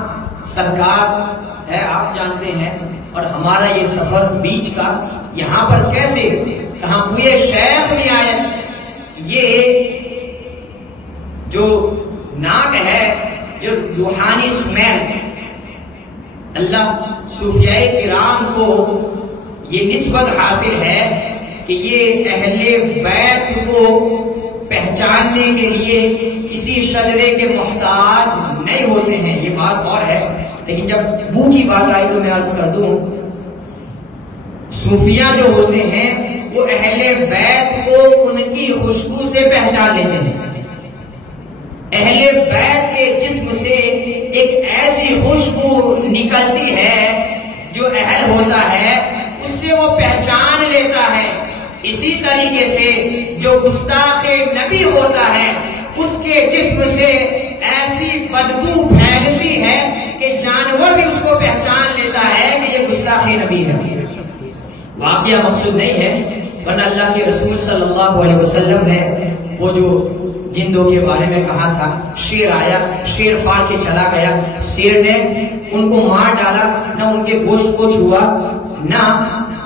سرکار ہے آپ جانتے ہیں، اور ہمارا یہ سفر بیچ کا یہاں پر کیسے؟ کہاں بوئے شیخ میں آئے، یہ جو ناک ہے، جو روحانی سمیل، اللہ صوفیاء کرام کو یہ نسبت حاصل ہے کہ یہ اہل بیت کو پہچاننے کے لیے کسی شجرے کے محتاج نہیں ہوتے ہیں، یہ بات اور ہے، لیکن جب بو کی بات آئی تو میں عرض کر دوں، صوفیاء جو ہوتے ہیں وہ اہل بیت کو ان کی خوشبو سے پہچان لیتے ہیں، اہل بیت کے جسم سے ایک ایسی خوشبو نکلتی ہے جو اہل ہوتا ہے اس سے وہ پہچان لیتا ہے۔ اسی طریقے سے جو گستاخ نبی ہوتا ہے اس کے جسم سے ایسی بدبو پھیلتی ہے کہ جانور بھی اس کو پہچان لیتا ہے کہ یہ گستاخ نبی ہے۔ واقعہ مقصود نہیں ہے، ورنہ اللہ کے رسول صلی اللہ علیہ وسلم نے وہ جو جندوں کے بارے میں کہا تھا، شیر آیا، شیر فار کے چلا گیا، شیر نے ان کو مار ڈالا، نہ ان کے گوشت کو چھوا نہ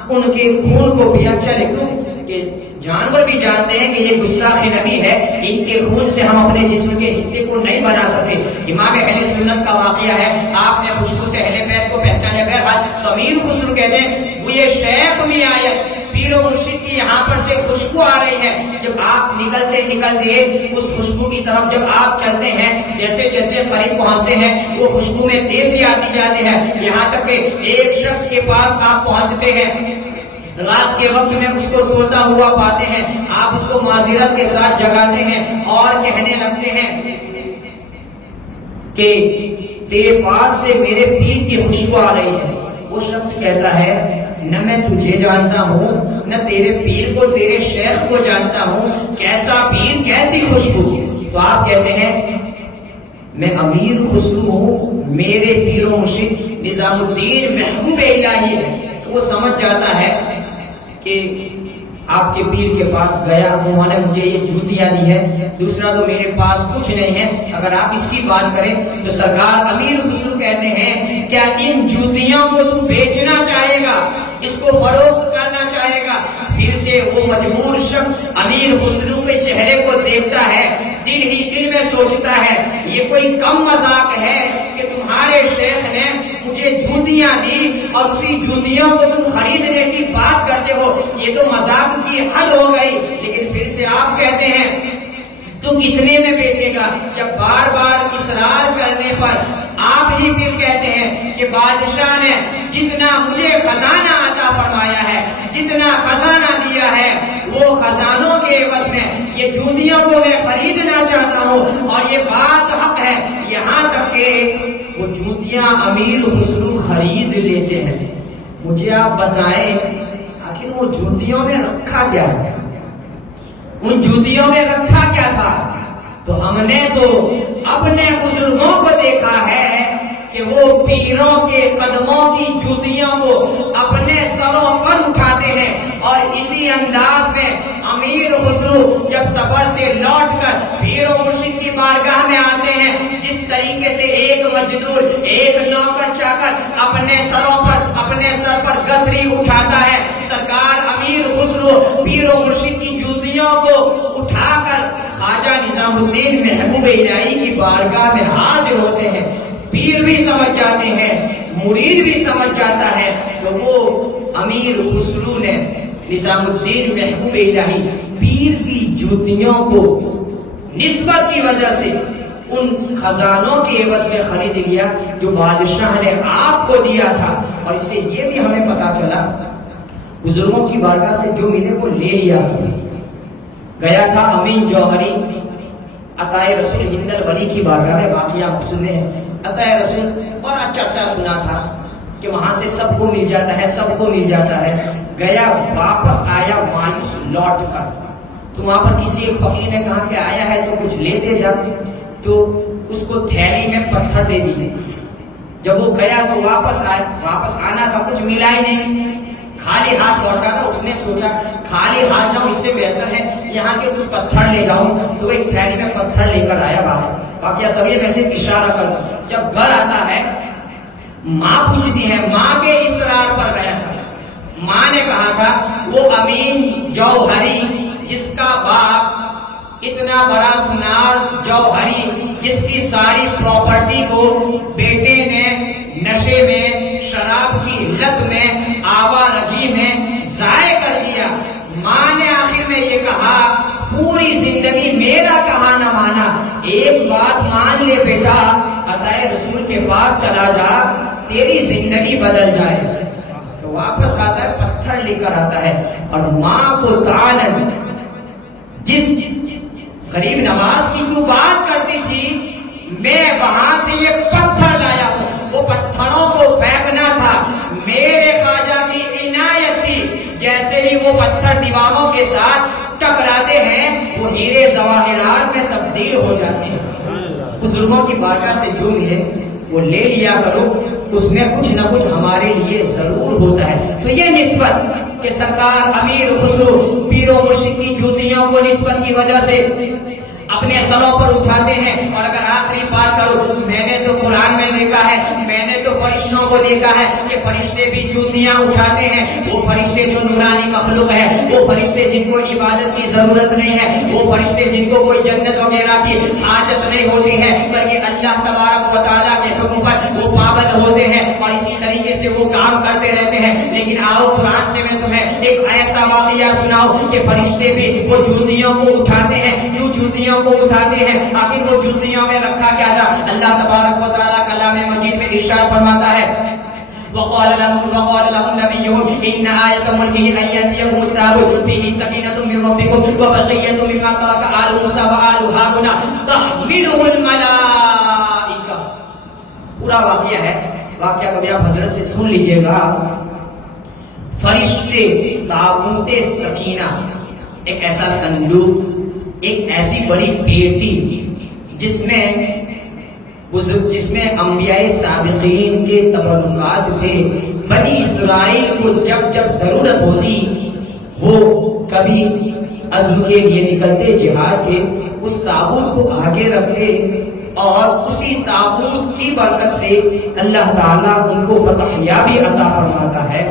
ان کے خون کو پیا۔ چلے کیوں کہ جانور بھی جانتے ہیں کہ یہ گستاخ نبی ہے، ان کے خون سے ہم اپنے جسم کے حصے کو نہیں بنا سکتے۔ امام اہل سنت کا واقعہ ہے، آپ نے خوشبو سے اہل بیت کو پہچانا۔ بہرحال امیر خسرو کہتے ہیں وہ یہ شیخ میں آئے، پیر و مرشد کی یہاں پر سے خوشبو آ رہی ہے۔ جب آپ نکلتے اس خوشبو کی طرف جب آپ چلتے ہیں، جیسے جیسے قریب پہنچتے ہیں وہ خوشبو میں تیزی آتی جاتی ہے، یہاں تک کہ ایک شخص کے پاس آپ پہنچتے ہیں، رات کے وقت میں اس کو سوتا ہوا پاتے ہیں، آپ اس کو معذرت کے ساتھ جگاتے ہیں اور کہنے لگتے ہیں کہ تیرے پاس سے میرے پیر کی خوشبو آ رہی ہے۔ وہ شخص کہتا ہے نہ میں تجھے جانتا ہوں نہ تیرے پیر کو، تیرے شیخ کو جانتا ہوں، کیسا پیر کیسی خوشبو۔ تو آپ کہتے ہیں میں امیر خسرو ہوں، میرے پیر و مرشد نظام الدین محبوب الہی ہے۔ تو وہ سمجھ جاتا ہے کہ آپ کے پیر کے پاس گیا، انہوں نے مجھے یہ جوتیاں دی ہے، دوسرا تو میرے پاس کچھ نہیں ہے۔ اگر آپ اس کی بات کریں تو سرکار امیر خسرو کہتے ہیں کیا ان جوتیوں کو تو بیچنا چاہے گا، اس کو فروخت کرنا چاہے گا؟ پھر سے وہ مجبور شخص امیر خسرو کے چہرے کو دیکھتا ہے، دل ہی دل میں سوچتا ہے یہ کوئی کم مذاق ہے کہ تمہارے تمہارے شیخ نے مجھے جوتیاں دی اور اسی جوتیوں کو تم خریدنے کی بات کرتے ہو، یہ تو مذاق کی حد ہو گئی۔ لیکن پھر سے آپ کہتے ہیں تو کتنے میں بیچے گا؟ جب بار بار اصرار کرنے پر آپ ہی پھر کہتے ہیں کہ بادشاہ نے جتنا مجھے خزانہ عطا فرمایا ہے، جتنا خزانہ دیا ہے، وہ خزانوں کے عوض میں یہ جوتیوں کو میں خریدنا چاہتا ہوں، اور یہ بات حق ہے، یہاں تک کہ وہ جوتیاں امیر خسرو خرید لیتے ہیں۔ مجھے آپ بتائیں آخر وہ جوتیوں میں رکھا کیا ہے؟ ان جوتیوں میں رکھا کیا تھا؟ تو ہم نے تو اپنے بزرگوں کو دیکھا ہے کہ وہ پیروں کے قدموں کی جوتیوں کو اپنے سروں پر اٹھاتے ہیں، اور اسی انداز میں امیر خسرو جب سفر سے لوٹ کر پیر و مرشد کی بارگاہ میں آتے ہیں، جس طریقے سے ایک مزدور، ایک نوکر چاکر اپنے سروں پر، اپنے سر پر گتھری اٹھاتا ہے، سرکار امیر خسرو پیر و مرشد کی جوتیوں کو اٹھا کر خواجہ نظام الدین محبوب الہی کی بارگاہ میں حاضر ہوتے ہیں۔ پیر بھی سمجھ جاتے ہیں، مرید بھی سمجھ جاتا ہے، تو وہ امیر خسرو نے نظام الدین محبوب الہی پیر کی جوتیوں کو نسبت کی وجہ سے ان خزانوں کے عوض میں خرید لیا جو بادشاہ نے آپ کو دیا تھا۔ اور اس سے یہ بھی ہمیں پتا چلا بزرگوں کی بارگاہ سے جو ملے وہ لے لیا۔ گیا تھا امین جوہری عطائے رسول ہند الولی کی بارگاہ میں، واقعہ مسلم ہے، عطائے رسول اور چرچا سنا تھا کہ وہاں سے سب کو مل جاتا ہے، سب کو مل جاتا ہے۔ گیا، واپس آیا مایوس لوٹ کر، تو وہاں پر کسی ایک فقیر نے کہا کہ آیا ہے تو کچھ لیتے جا، تو اس کو تھیلی میں پتھر دے دیے۔ جب وہ گیا تو واپس آیا، واپس آنا تھا، کچھ ملا ہی نہیں، خالی ہاتھ لوٹا تھا۔ اس نے سوچا خالی ہاتھ جاؤں اس سے بہتر ہے یہاں کے کچھ پتھر لے جاؤں، تو وہ ایک تھیلی میں پتھر لے کر آیا واقعہ طبیعت میں سے اشارہ کرتا۔ جب گھر آتا ہے ماں پوچھتی ہے، ماں کے اصرار پر گیا تھا، ماں نے کہا تھا وہ امین جوہری جس کا باپ اتنا بڑا سنار جوہری، جس کی ساری پراپرٹی کو بیٹے نے نشے میں، شراب کی لت میں، آوارگی میں ضائع کر دیا۔ ماں نے آخر میں یہ کہا پوری زندگی میرا کہا نہ مانا، ایک بات مان لے بیٹا، عطائے رسول کے پاس چلا جا، تیری زندگی بدل جائے۔ تو واپس آتا ہے، پتھر لے کر آتا ہے، اور ماں کو تعلم جس غریب نواز کی تو بات کرتی تھی، میں وہاں سے یہ پتھر لایا ہوں، وہ پتھروں کو پھینکنا تھا، میرے خواجہ کی عنایت تھی، جیسے ہی وہ پتھر دیواروں کے ساتھ ٹکراتے ہیں وہ ہیرے جواہرات میں تبدیل ہو جاتے ہیں۔ بزرگوں کی بارگاہ سے جو ملے وہ لے لیا کرو، اس میں کچھ نہ کچھ ہمارے لیے ضرور ہوتا ہے۔ تو یہ نسبت کہ سرکار امیر خسرو پیر و مرشد کی جوتیوں کو نسبت کی وجہ سے اپنے سروں پر اٹھاتے ہیں۔ اور اگر آخری بات کرو، میں نے تو قرآن میں دیکھا ہے، میں نے تو فرشتوں کو دیکھا ہے کہ فرشتے بھی جوتیاں اٹھاتے ہیں، وہ فرشتے جو نورانی مخلوق ہے، وہ فرشتے جن کو عبادت کی ضرورت نہیں ہے، وہ فرشتے جن کو کوئی جنت وغیرہ کی حاجت نہیں ہوتی ہے، بلکہ اللہ تبارک و تعالیٰ کے حکم پر وہ پابند ہوتے ہیں اور اسی طریقے سے وہ کام کرتے رہتے ہیں۔ لیکن آؤ قرآن سے میں تمہیں ایک ایسا واقعہ سناؤں کہ فرشتے بھی وہ جوتیوں کو اٹھاتے ہیں۔ کیوں جوتیوں کو اٹھاتے ہیں؟ آخر وہ جوتیوں میں رکھا کیا تھا؟ اللہ تبارک و تعالیٰ کلام مجید میں ارشاد فرماتا ہے، وقال لهم نبيهم إن آية ملكه أن يأتيكم التابوت فيه سكينة من ربكم وبقية مما ترك آل موسى وآل هارون تحمله الملائكة۔ پورا واقعہ ہے، واقعہ کبھی آپ حضرت سے سن لیجئے گا۔ فرشتے تابوت سکینہ، ایک ایسا صندوق، ایک ایسی بڑی پیٹی جس میں انبیاء سابقین کے تبرکات تھے۔ بنی اسرائیل کو جب جب ضرورت ہوتی وہ کبھی عزم کے لیے نکلتے جہاد کے، اس تابوت کو آگے رکھتے اور اسی تابوت کی برکت سے اللہ تعالیٰ ان کو فتح یابی عطا فرماتا ہے۔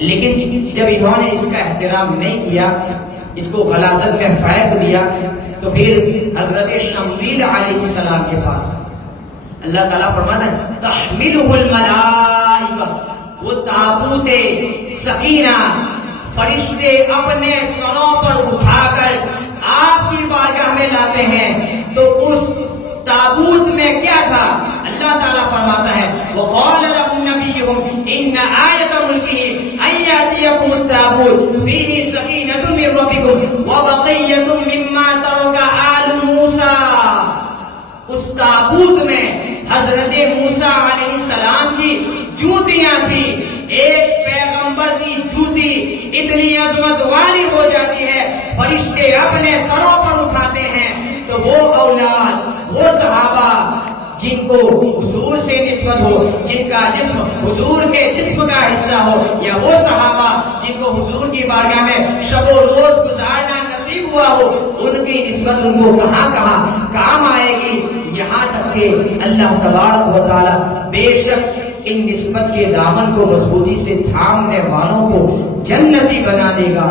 لیکن جب انہوں نے اس کا احترام نہیں کیا، اس کو غلاظت میں پھینک دیا، تو پھر حضرت شمویل علیہ السلام کے پاس اللہ تعالیٰ فرمانا ہے تحملہ الملائکہ، وہ تابوت سکینہ فرشتے اپنے سروں پر اٹھا کر آپ کی بارگاہ میں لاتے ہیں. تو اس تابوت میں کیا تھا؟ اللہ تعالیٰ فرماتا ہے وَقَالَ لَهُمْ نَبِيُّهُمْ إِنَّ آيَةَ مُلْكِهِ أَن يَأْتِيَكُمُ التَّابُوتُ فِيهِ سَكِينَةٌ مِّن رَّبِّكُمْ وَبَقِيَّةٌ مِّمَّا تَرَكَ آلُ مُوسَىٰ. اس تابوت میں حضرت موسیٰ علیہ السلام کی جوتیاں تھیں. ایک پیغمبر کی جوتی اتنی عظمت والی ہو جاتی ہے، فرشتے اپنے سروں پر اٹھاتے ہیں. تو وہ اولاد، وہ صحابہ جن کو حضور سے نسبت ہو، جن کا جسم حضور کے جسم کا حصہ ہو، یا وہ صحابہ جن کو حضور کی بارگاہ میں شب و روز گزارنا نصیب ہوا ہو، ان کی نسبت ان کو کہاں کہاں کام آئے گی. یہاں تک کہ اللہ تبارک و تعالی بے شک ان نسبت کے دامن کو مضبوطی سے تھامنے والوں کو جنتی بنا دے گا.